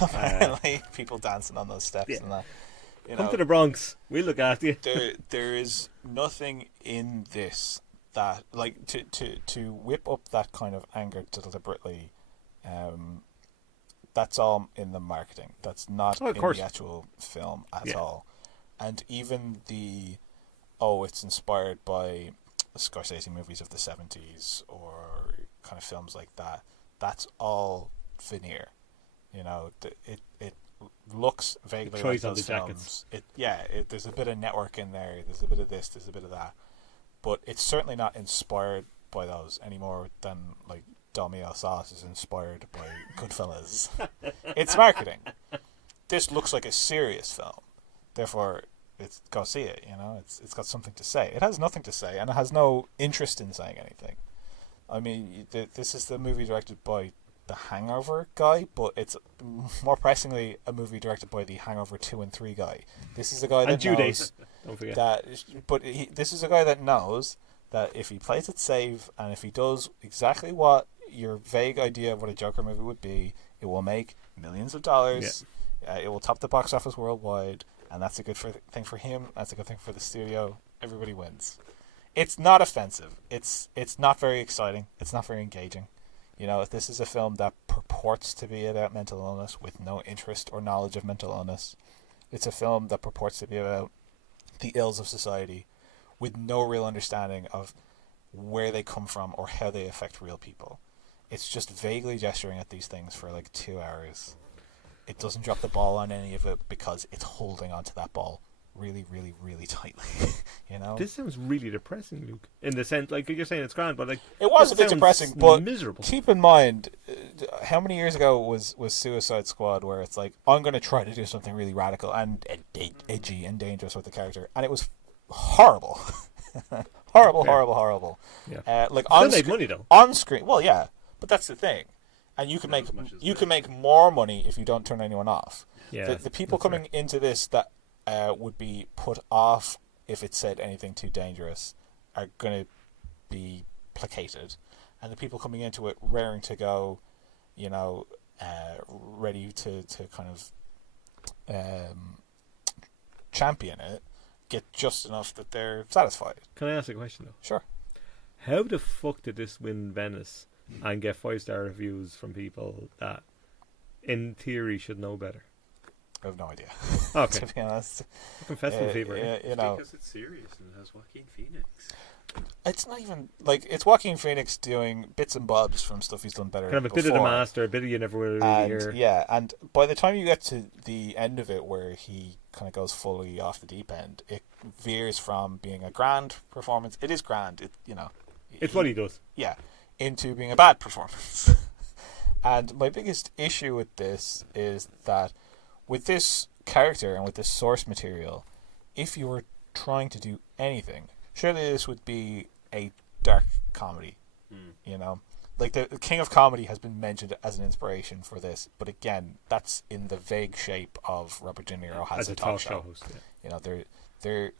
Apparently, people dancing on those steps and that. Come to the Bronx, we'll look after you. There is nothing in this that, like, to whip up that kind of anger deliberately. That's all in the marketing. That's not in the actual film at all. And even it's inspired by Scorsese movies of the 70s or kind of films like that. That's all veneer. You know, it looks vaguely like those films. There's a bit of network in there. There's a bit of this. There's a bit of that. But it's certainly not inspired by those any more than like Domino Sauce is inspired by Goodfellas. It's marketing. This looks like a serious film. Therefore, go see it. You know, it's got something to say. It has nothing to say, and it has no interest in saying anything. I mean, this is the movie directed by the Hangover guy, but it's more pressingly a movie directed by the Hangover 2 and 3 guy. This is a guy that knows don't forget that, but this is a guy that knows that if he plays it safe and if he does exactly what your vague idea of what a Joker movie would be, it will make millions of dollars. It will top the box office worldwide, and that's a good thing for him. That's a good thing for the studio. Everybody wins. It's not offensive. It's not very exciting. It's not very engaging. You know, if this is a film that purports to be about mental illness with no interest or knowledge of mental illness, it's a film that purports to be about the ills of society with no real understanding of where they come from or how they affect real people. It's just vaguely gesturing at these things for like 2 hours. It doesn't drop the ball on any of it because it's holding onto that ball really, really, really tightly. You know, this sounds really depressing, Luke. In the sense, like you're saying, it's grand, but like it was a bit depressing. But miserable. Keep in mind, how many years ago was Suicide Squad, where it's like, I'm going to try to do something really radical and edgy and dangerous with the character, and it was horrible, horrible. Yeah. Like still made money though. On screen. Well, yeah, but that's the thing, and you can make more money if you don't turn anyone off. Yeah, the people coming into this that would be put off if it said anything too dangerous are going to be placated, and the people coming into it raring to go, you know, ready to kind of champion it, get just enough that they're satisfied. Can I ask a question though? Sure. How the fuck did this win Venice and get 5-star reviews from people that in theory should know better? I have no idea. Okay. To be honest, festival fever. You know, because it's serious and it has Joaquin Phoenix. It's not even like it's Joaquin Phoenix doing bits and bobs from stuff he's done better. Kind of a bit of the master, a bit of you never really hear. Yeah, and by the time you get to the end of it, where he kind of goes fully off the deep end, it veers from being a grand performance. It is grand. It's what he does. Yeah, into being a bad performance. And my biggest issue with this is that with this character and with this source material, if you were trying to do anything, surely this would be a dark comedy. You know, like the King of Comedy has been mentioned as an inspiration for this, but again, that's in the vague shape of Robert De Niro has a talk show host. Yeah. You know, there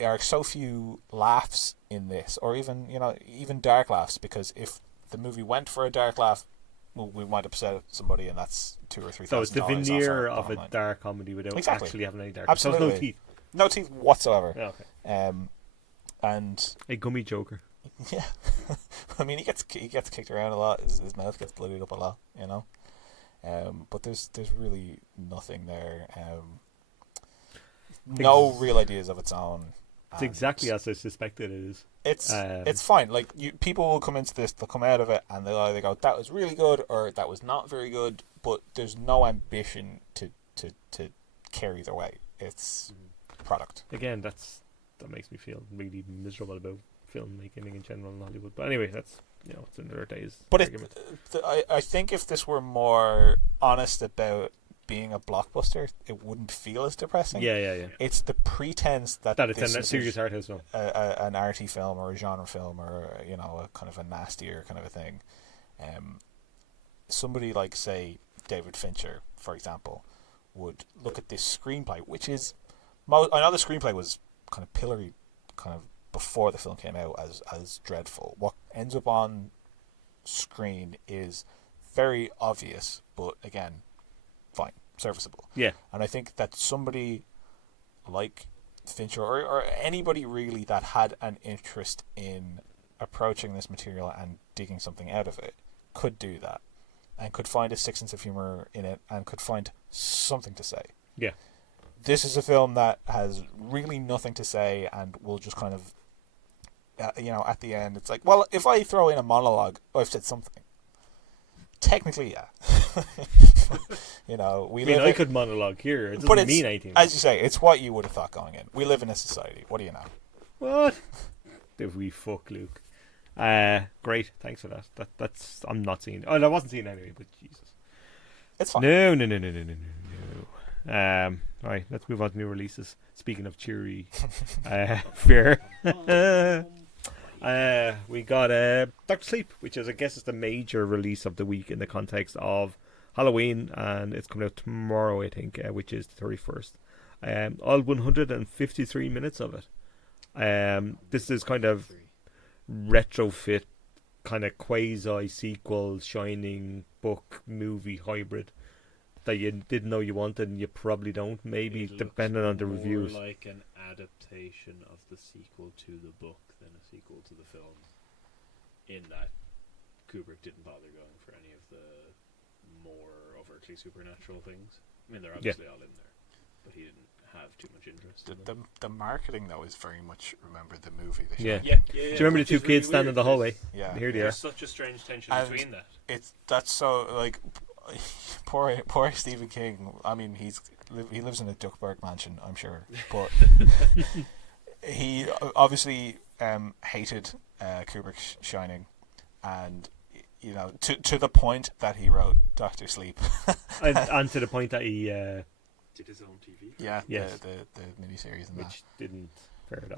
are so few laughs in this, or even dark laughs, because if the movie went for a dark laugh, we might upset somebody, and that's $2,000 or $3,000. So it's the off veneer our of a bottom line. dark comedy without Exactly. actually having any dark. Absolutely. So there's no teeth. No teeth whatsoever. Yeah, okay. And A gummy joker. yeah, I mean he gets kicked around a lot. His mouth gets bloodied up a lot, you know. But there's really nothing there. No real ideas of its own. It's exactly as I suspected it is. It's fine. Like people will come into this, they'll come out of it, and they'll either go, "That was really good," or "That was not very good." But there's no ambition to carry their way. It's product. Again, that makes me feel really miserable about filmmaking in general in Hollywood. But anyway, that's it's another day's argument. I think if this were more honest about being a blockbuster, it wouldn't feel as depressing. Yeah. It's the pretense that it's this a is serious art house film. an arty film or a genre film or a kind of a nastier kind of a thing. Somebody like, say, David Fincher, for example, would look at this screenplay, which is I know the screenplay was kind of pilloried kind of before the film came out as dreadful. What ends up on screen is very obvious, but again, fine, serviceable. Yeah. And I think that somebody like Fincher or anybody really that had an interest in approaching this material and digging something out of it could do that and could find a sick sense of humor in it and could find something to say. Yeah. This is a film that has really nothing to say and will just kind of, at the end, it's like, well, if I throw in a monologue, I've said something. Technically, yeah. I could monologue here. It doesn't mean anything. As you say, it's what you would have thought going in. We live in a society. What do you know? What? Did we fuck Luke? Great. Thanks for that. That's I'm not seeing. Oh, I wasn't seeing it anyway. But Jesus, it's fine. No. Right, let's move on to new releases. Speaking of cheery fear, we got Dr. Sleep, which I guess is the major release of the week in the context of Halloween, and it's coming out tomorrow, I think, which is the 31st. All 153 minutes of it. This is kind of retrofit, kind of quasi sequel, Shining book movie hybrid that you didn't know you wanted, and you probably don't. Maybe depending on the reviews. More like an adaptation of the sequel to the book than a sequel to the film. In that Kubrick didn't bother going for any of the more overtly supernatural things. I mean, they're obviously all in there, but he didn't have too much interest. The marketing though is very much remember the movie. Do you remember the two kids standing in the hallway? Yeah, here they are. There's such a strange tension between that. That's so like. Poor Stephen King. I mean, he lives in a Duckburg mansion, I'm sure, but he obviously hated Kubrick's Shining, and to the point that he wrote Dr. Sleep, and to the point that he did his own TV. Yeah, yes. the miniseries, and which didn't.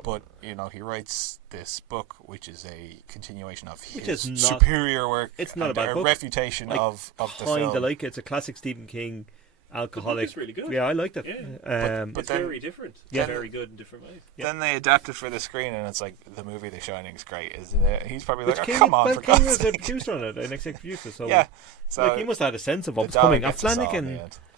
But he writes this book, which is a continuation of which his is superior work. It's not a bad book. Refutation of the film. Kinda like it. It's a classic Stephen King alcoholic. The book is really good. Yeah, I liked it. Yeah. But it's very different. It's very good in different ways. Yeah. Then they adapt it for the screen, and it's like the movie The Shining is great, isn't it? He's probably like, come on, for God's King was sake. a producer on it, an executive producer. So yeah, so he must have had a sense of what was coming. And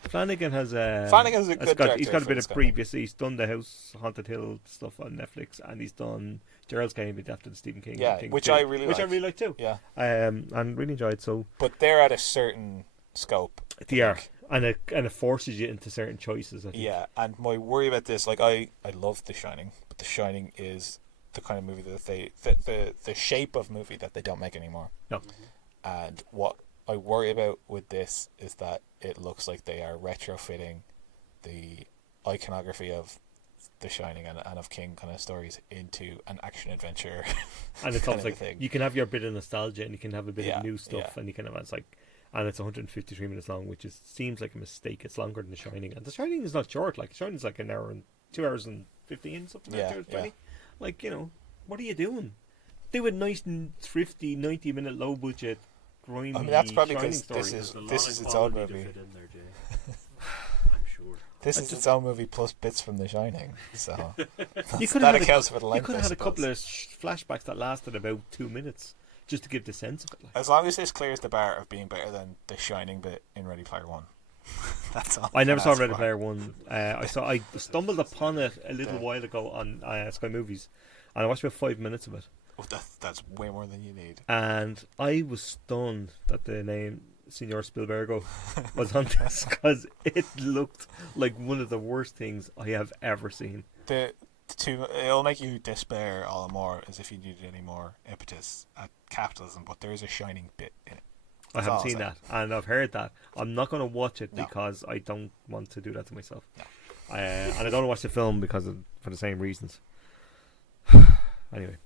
Flanagan has Flanagan's a good director. He's got a bit of previous. He's done the House Haunted Hill stuff on Netflix, and he's done Gerald's Game after the Stephen King. Yeah, thing which too, I really like too. Yeah, and really enjoyed. So, but they're at a certain scope. They are, and it forces you into certain choices. I think. Yeah, and my worry about this, like I love The Shining, but The Shining is the kind of movie that the shape of movie that they don't make anymore. No, and what I worry about with this is that it looks like they are retrofitting the iconography of The Shining and of King kind of stories into an action adventure. And it's almost like you can have your bit of nostalgia and you can have a bit of new stuff, and you can have and it's 153 minutes long, which seems like a mistake. It's longer than The Shining, and The Shining is not short. Like The Shining is like an hour and 2 hours and 15 something. Yeah, 2 hours 20. Like what are you doing? Do a nice and thrifty 90-minute low budget. Grimy, I mean, that's probably because this is its own movie. I'm sure. This is its own movie plus bits from The Shining, so you could that have accounts for the length. You could have had a couple of flashbacks that lasted about 2 minutes. just to give the sense of it. Like. As long as this clears the bar of being better than the Shining bit in Ready Player One. That's all. I never saw Ready Player One. I stumbled upon it a little while ago on Sky Movies, and I watched about 5 minutes of it. Oh, that's way more than you need. And I was stunned that the name Senor Spielbergo was on this, because it looked like one of the worst things I have ever seen. It'll make you despair all the more, as if you needed any more impetus at capitalism, but there is a Shining bit in it. I haven't seen that, and I've heard that. I'm not going to watch it because I don't want to do that to myself. No. And I don't want to watch the film for the same reasons. Anyway.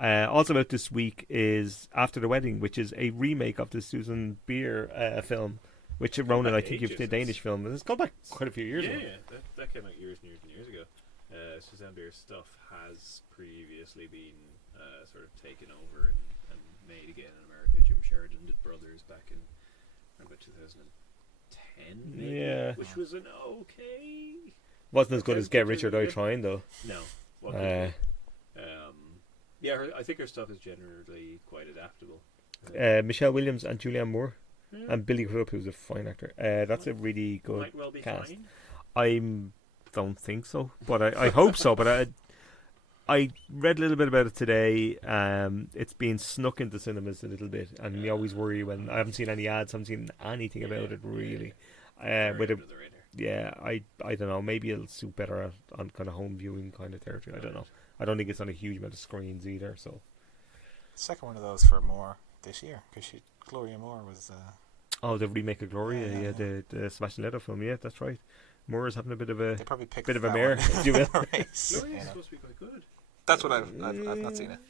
Also out this week is After the Wedding, which is a remake of the Susan Beer film, which Ronan, I think, you've the Danish film. It's gone back quite a few years ago. Yeah, that came out years and years and years ago. Susan Beer's stuff has previously been sort of taken over and made again in America. Jim Sheridan did Brothers back in about 2010, maybe, yeah, which was an okay. Wasn't as good as Get Rich or Die Trying, though. No. Yeah, I think her stuff is generally quite adaptable. Michelle Williams and Julianne Moore and Billy Crudup, who's a fine actor. That's a really good might well be cast. fine. I don't think so, but I hope so. But I read a little bit about it today. It's been snuck into cinemas a little bit, and you always worry when I haven't seen any ads, haven't seen anything about it really. With I don't know. Maybe it'll suit better on kind of home viewing kind of territory. I don't know. I don't think it's on a huge amount of screens either. So, second one of those for Moore this year, because Gloria Moore was. The remake of Gloria, the Sebastian Leto film. Yeah, that's right. Moore is having a bit of a mare, if you will. Gloria's supposed to be quite good. That's what I've not seen it.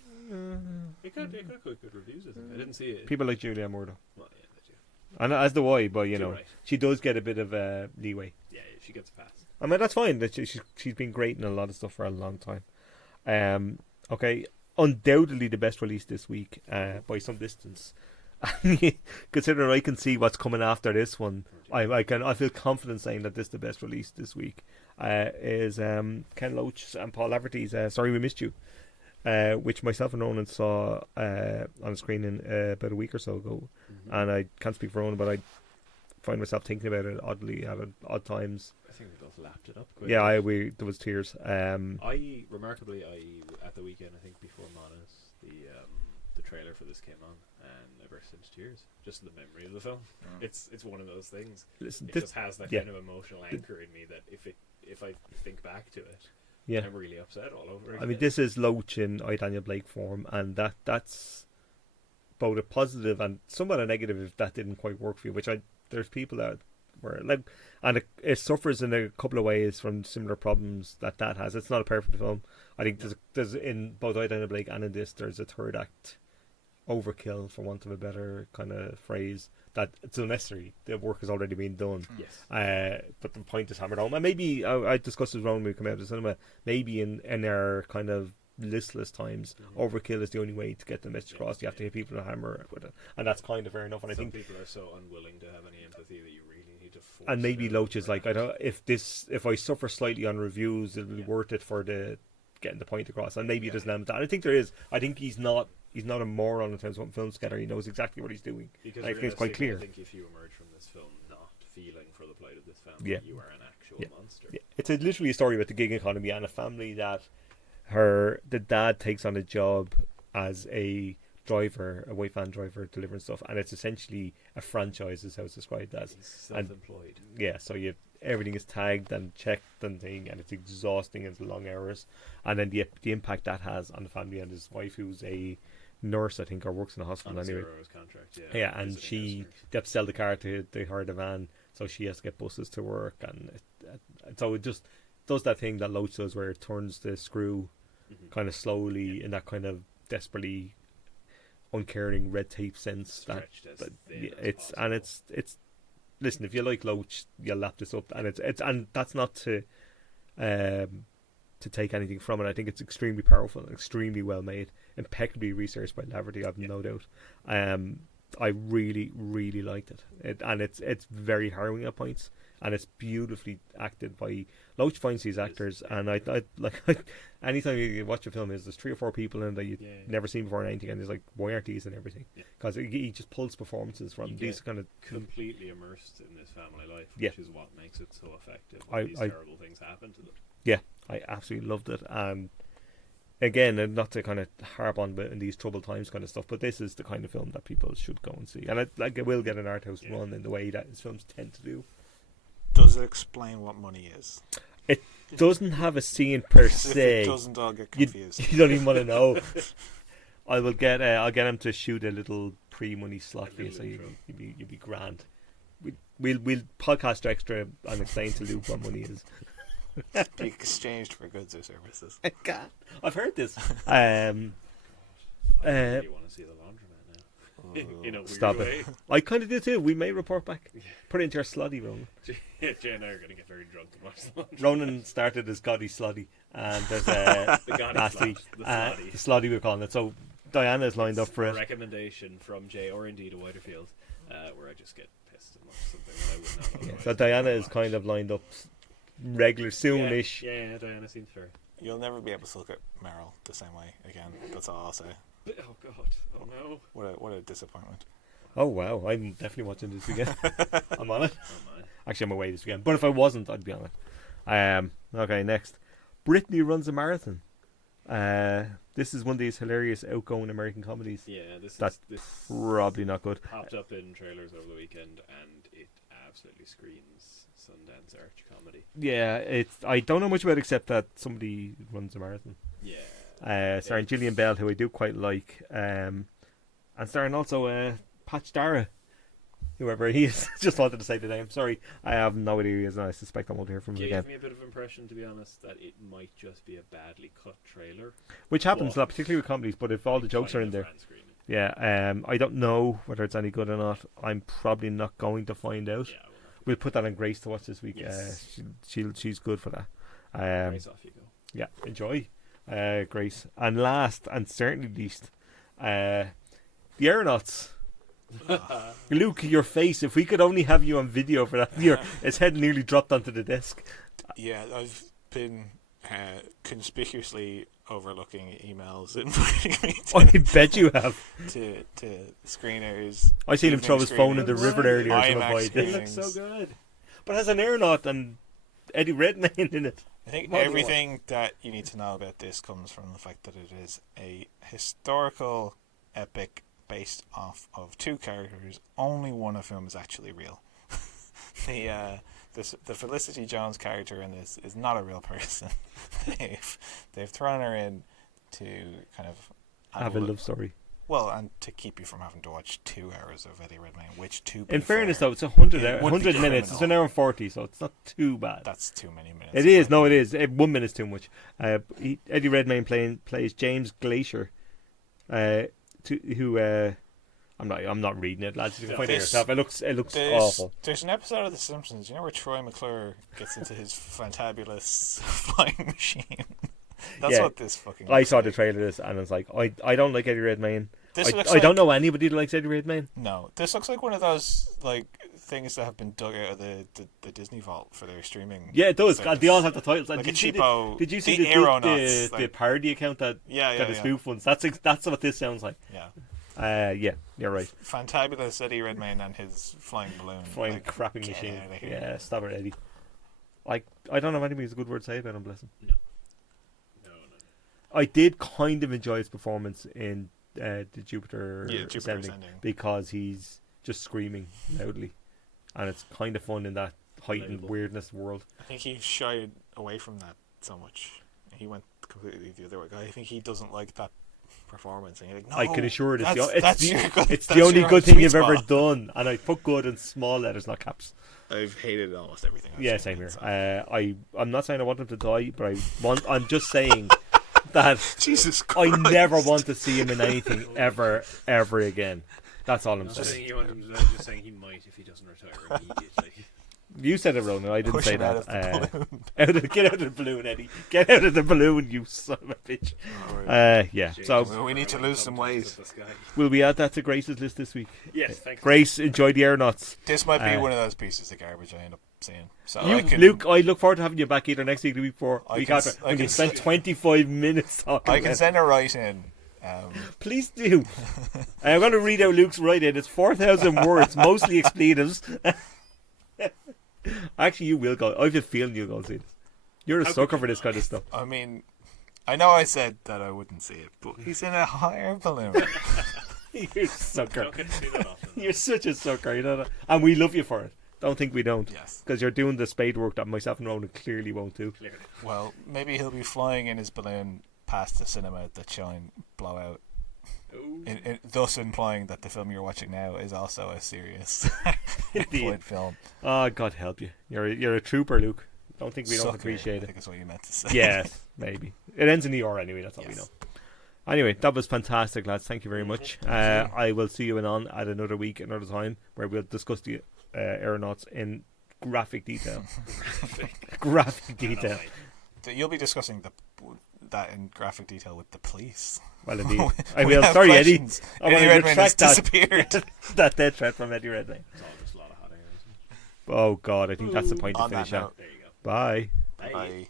It got quite good reviews, I think. I didn't see it. People like Julianne Moore, though. Well, yeah, they do. And as do I, but Right. she does get a bit of leeway. Yeah, she gets a pass. I mean, that's fine. That she's been great in a lot of stuff for a long time. Okay, undoubtedly the best release this week by some distance. Considering I can see what's coming after this one, I feel confident saying that this is the best release this week. Is Ken Loach and Paul Lafferty's Sorry We Missed You, which myself and Ronan saw on a screening about a week or so ago. And I can't speak for Ronan, but I find myself thinking about it oddly at odd times. I think we both lapped it up quick. Yeah, there was tears. I remarkably, at the weekend, I think before Monas, the trailer for this came on, and I burst into tears. Just the memory of the film. It's one of those things. Listen, it just has that kind of emotional anchor in me that if I think back to it, I'm really upset all over again. I mean, this is Loach in I, Daniel Blake form, and that's both a positive and somewhat a negative if that didn't quite work for you. Which there's people that were like, and it suffers in a couple of ways from similar problems that has. It's not a perfect film. I think there's in both I, Daniel Blake and in this, there's a third act overkill, for want of a better kind of phrase, that it's unnecessary. The work has already been done. Yes. But the point is hammered home. And maybe I discussed this when we come out of the cinema. Maybe in our kind of listless times, overkill is the only way to get the message across. You have to hit people with a hammer with it, and that's kind of fair enough. And Some I think people are so unwilling to have any empathy that you really need to force. And maybe Loach is like, I don't. If I suffer slightly on reviews, it'll be worth it for getting the point across. And maybe it doesn't have that. And I think there is. I think he's not a moron in terms of films together. He knows exactly what he's doing. Because I think it's quite clear. I think if you emerge from this film not feeling for the plight of this family, you are an actual monster. Yeah. It's literally a story about the gig economy and a family that the dad takes on a job as a driver, a white van driver, delivering stuff, and it's essentially a franchise, is how it's described as. He's self-employed. So everything is tagged and checked and thing, and it's exhausting and it's long hours. And then the impact that has on the family and his wife, who's a nurse, I think, or works in a hospital on anyway. 0 hours contract, yeah, and they have to sell the car to hire the van, so she has to get buses to work, and so it just does that thing that Loach does, where it turns the screw kind of slowly in that kind of desperately uncaring red tape sense. It's listen, if you like Loach, you'll lap this up, and and that's not to take anything from it. I think it's extremely powerful, extremely well made, impeccably researched by Laverty, I've no doubt. I really, really liked it. And it's very harrowing at points, and it's beautifully acted by Loach finds these actors, and I like anytime you watch a film, there's 3 or 4 people in it that you've never seen before and anything, and there's like why aren't these and everything, because he just pulls performances from these kind of completely immersed in this family life, which is what makes it so effective. These terrible things happen to them. Yeah, I absolutely loved it, and again, and not to kind of harp on in these troubled times kind of stuff, but this is the kind of film that people should go and see, and it will get an art house run in the way that his films tend to do. Does it explain what money is? It doesn't have a scene per se. If it doesn't, I'll get confused. You don't even want to know. I'll get him to shoot a little pre-money slot for you, so you'd be grand. We'll podcast extra and explain to Luke what money is. Be exchanged for goods or services. God, I've heard this. I really want to see the laundromat now. In a weird Stop way. it. I kind of do too. We may report back. Put it into your slotty, Ronan. Jay and I are going to get very drunk and watch the laundromat. Ronan started as Goddy Slotty, and there's last week the Slotty we're calling it. So Diana is lined up for it. A recommendation from Jay, or indeed a wider field, where I just get pissed and watch something that I would not. So Diana is kind of lined up regular soonish. Yeah, Diana seems fair. You'll never be able to look at Meryl the same way again. That's all I'll say. Oh God! Oh no! What a disappointment. Oh wow! I'm definitely watching this again. I'm on it. Oh my. Actually, I'm away this weekend. But if I wasn't, I'd be on it. Okay, next. Brittany runs a marathon. This is one of these hilarious outgoing American comedies. Yeah, this probably not good. Popped up in trailers over the weekend, and it absolutely screams Sundance arch comedy. Yeah, I don't know much about it except that somebody runs a marathon. Yeah. Starring Gillian Bell, who I do quite like, and starring also Patch Dara, whoever he is. Just wanted to say the name. Sorry, I have no idea who he is, and I suspect I won't hear from him again. Gave me a bit of impression, to be honest, that it might just be a badly cut trailer. Which happens a lot, particularly with comedies, but if all the jokes are in there. Yeah, I don't know whether it's any good or not. I'm probably not going to find out. Yeah, we'll put that on Grace to watch this week. Yes. She's good for that. Grace, off you go. Yeah, enjoy, Grace. And last, and certainly least, the Aeronauts. Luke, your face, if we could only have you on video for that. His head nearly dropped onto the desk. Yeah, I've been conspicuously overlooking emails inviting me I bet you have. to screeners. I seen him throw his phone in the river earlier to avoid It this. looks so good. But it has an aeronaut and Eddie Redmayne in it. I think everything that you need to know about this comes from the fact that it is a historical epic based off of 2 characters, only one of whom is actually real. The Felicity Jones character in this is not a real person. They've thrown her in to kind of Have a love story. Well, and to keep you from having to watch 2 hours of Eddie Redmayne, which in fairness though, it's 100 minutes. It's an hour and 40, so it's not too bad. That's too many minutes. It is. No, it is. 1 minute's too much. Eddie Redmayne plays James Glacier, who I'm not reading it, lads. You can find it yourself. It looks awful. There's an episode of The Simpsons, you know, where Troy McClure gets into his fantabulous flying machine. That's what this fucking. I saw the trailer of this and I was like, I don't like Eddie Redmayne. I don't know anybody that likes Eddie Redmayne. No, this looks like one of those like things that have been dug out of the Disney vault for their streaming. Yeah, it does. service. They all have the titles. Like did did you see the Aeronauts, the parody account that the spoof ones? That's what this sounds like. Yeah. Yeah, you're right. Fantabulous Eddie Redmayne and his flying balloon. Crapping machine. Yeah, stop it, Eddie. I don't have anything that's a good word to say about him, bless him. No. I did kind of enjoy his performance in the Jupiter Ascending because he's just screaming loudly, and it's kind of fun in that heightened weirdness world. I think he shied away from that so much. He went completely the other way. I think he doesn't like that performance. And you're like, no, I can assure it, it's the only good thing you've ever done, and I put good in small letters, not caps. I've hated almost everything. Same here. I'm not saying I want him to die, but I'm just saying that Jesus Christ. I never want to see him in anything ever again. That's all I'm saying. I'm just saying he might if he doesn't retire immediately. You said it, Ronan. I didn't say that. Get out of the balloon, Eddie. Get out of the balloon, you son of a bitch. Yeah. So we need to lose some weight. Will we add that to Grace's list this week? Yes, thanks. Grace, enjoy the Aeronauts. This might be one of those pieces of garbage I end up seeing. So Luke, I look forward to having you back either next week or the week before. I Week can after. s- I And you can spent s- 25 minutes talking I about can it. send a write in. Please do. I'm going to read out Luke's write-in. It's 4,000 words, mostly expletives. Actually, you will go. I have a feeling you'll go see this. You're a sucker for this kind of stuff. I mean, I know I said that I wouldn't see it, but he's in a hot air balloon. You're a sucker. Don't get to see that often. You're such a sucker, you know that? And we love you for it. Don't think we don't. Yes. Because you're doing the spade work that myself and Ronan clearly won't do. Clearly. Well, maybe he'll be flying in his balloon past the cinema that Shine blow out. Ooh. Thus implying that the film you're watching now is also a serious Indeed. film. Oh, God help you. You're a trooper, Luke. Don't think we don't Sucker, appreciate I it. think is what you meant to say. Yes, maybe. It ends in ER anyway, that's all we Yes. know. Anyway, that was fantastic, lads. Thank you very much. I will see you on at another week, another time, where we'll discuss the aeronauts in graphic detail. Graphic detail. You'll be discussing that in graphic detail with the police. Well, indeed. I We will. have Sorry, Eddie. questions. I want Eddie to Redmayne has retract that. disappeared. That dead threat from Eddie Redmayne. It's all just a lot of hot air, isn't it? Oh, God. I think that's the point to On that finish at. note, There you go. Bye. Bye. bye.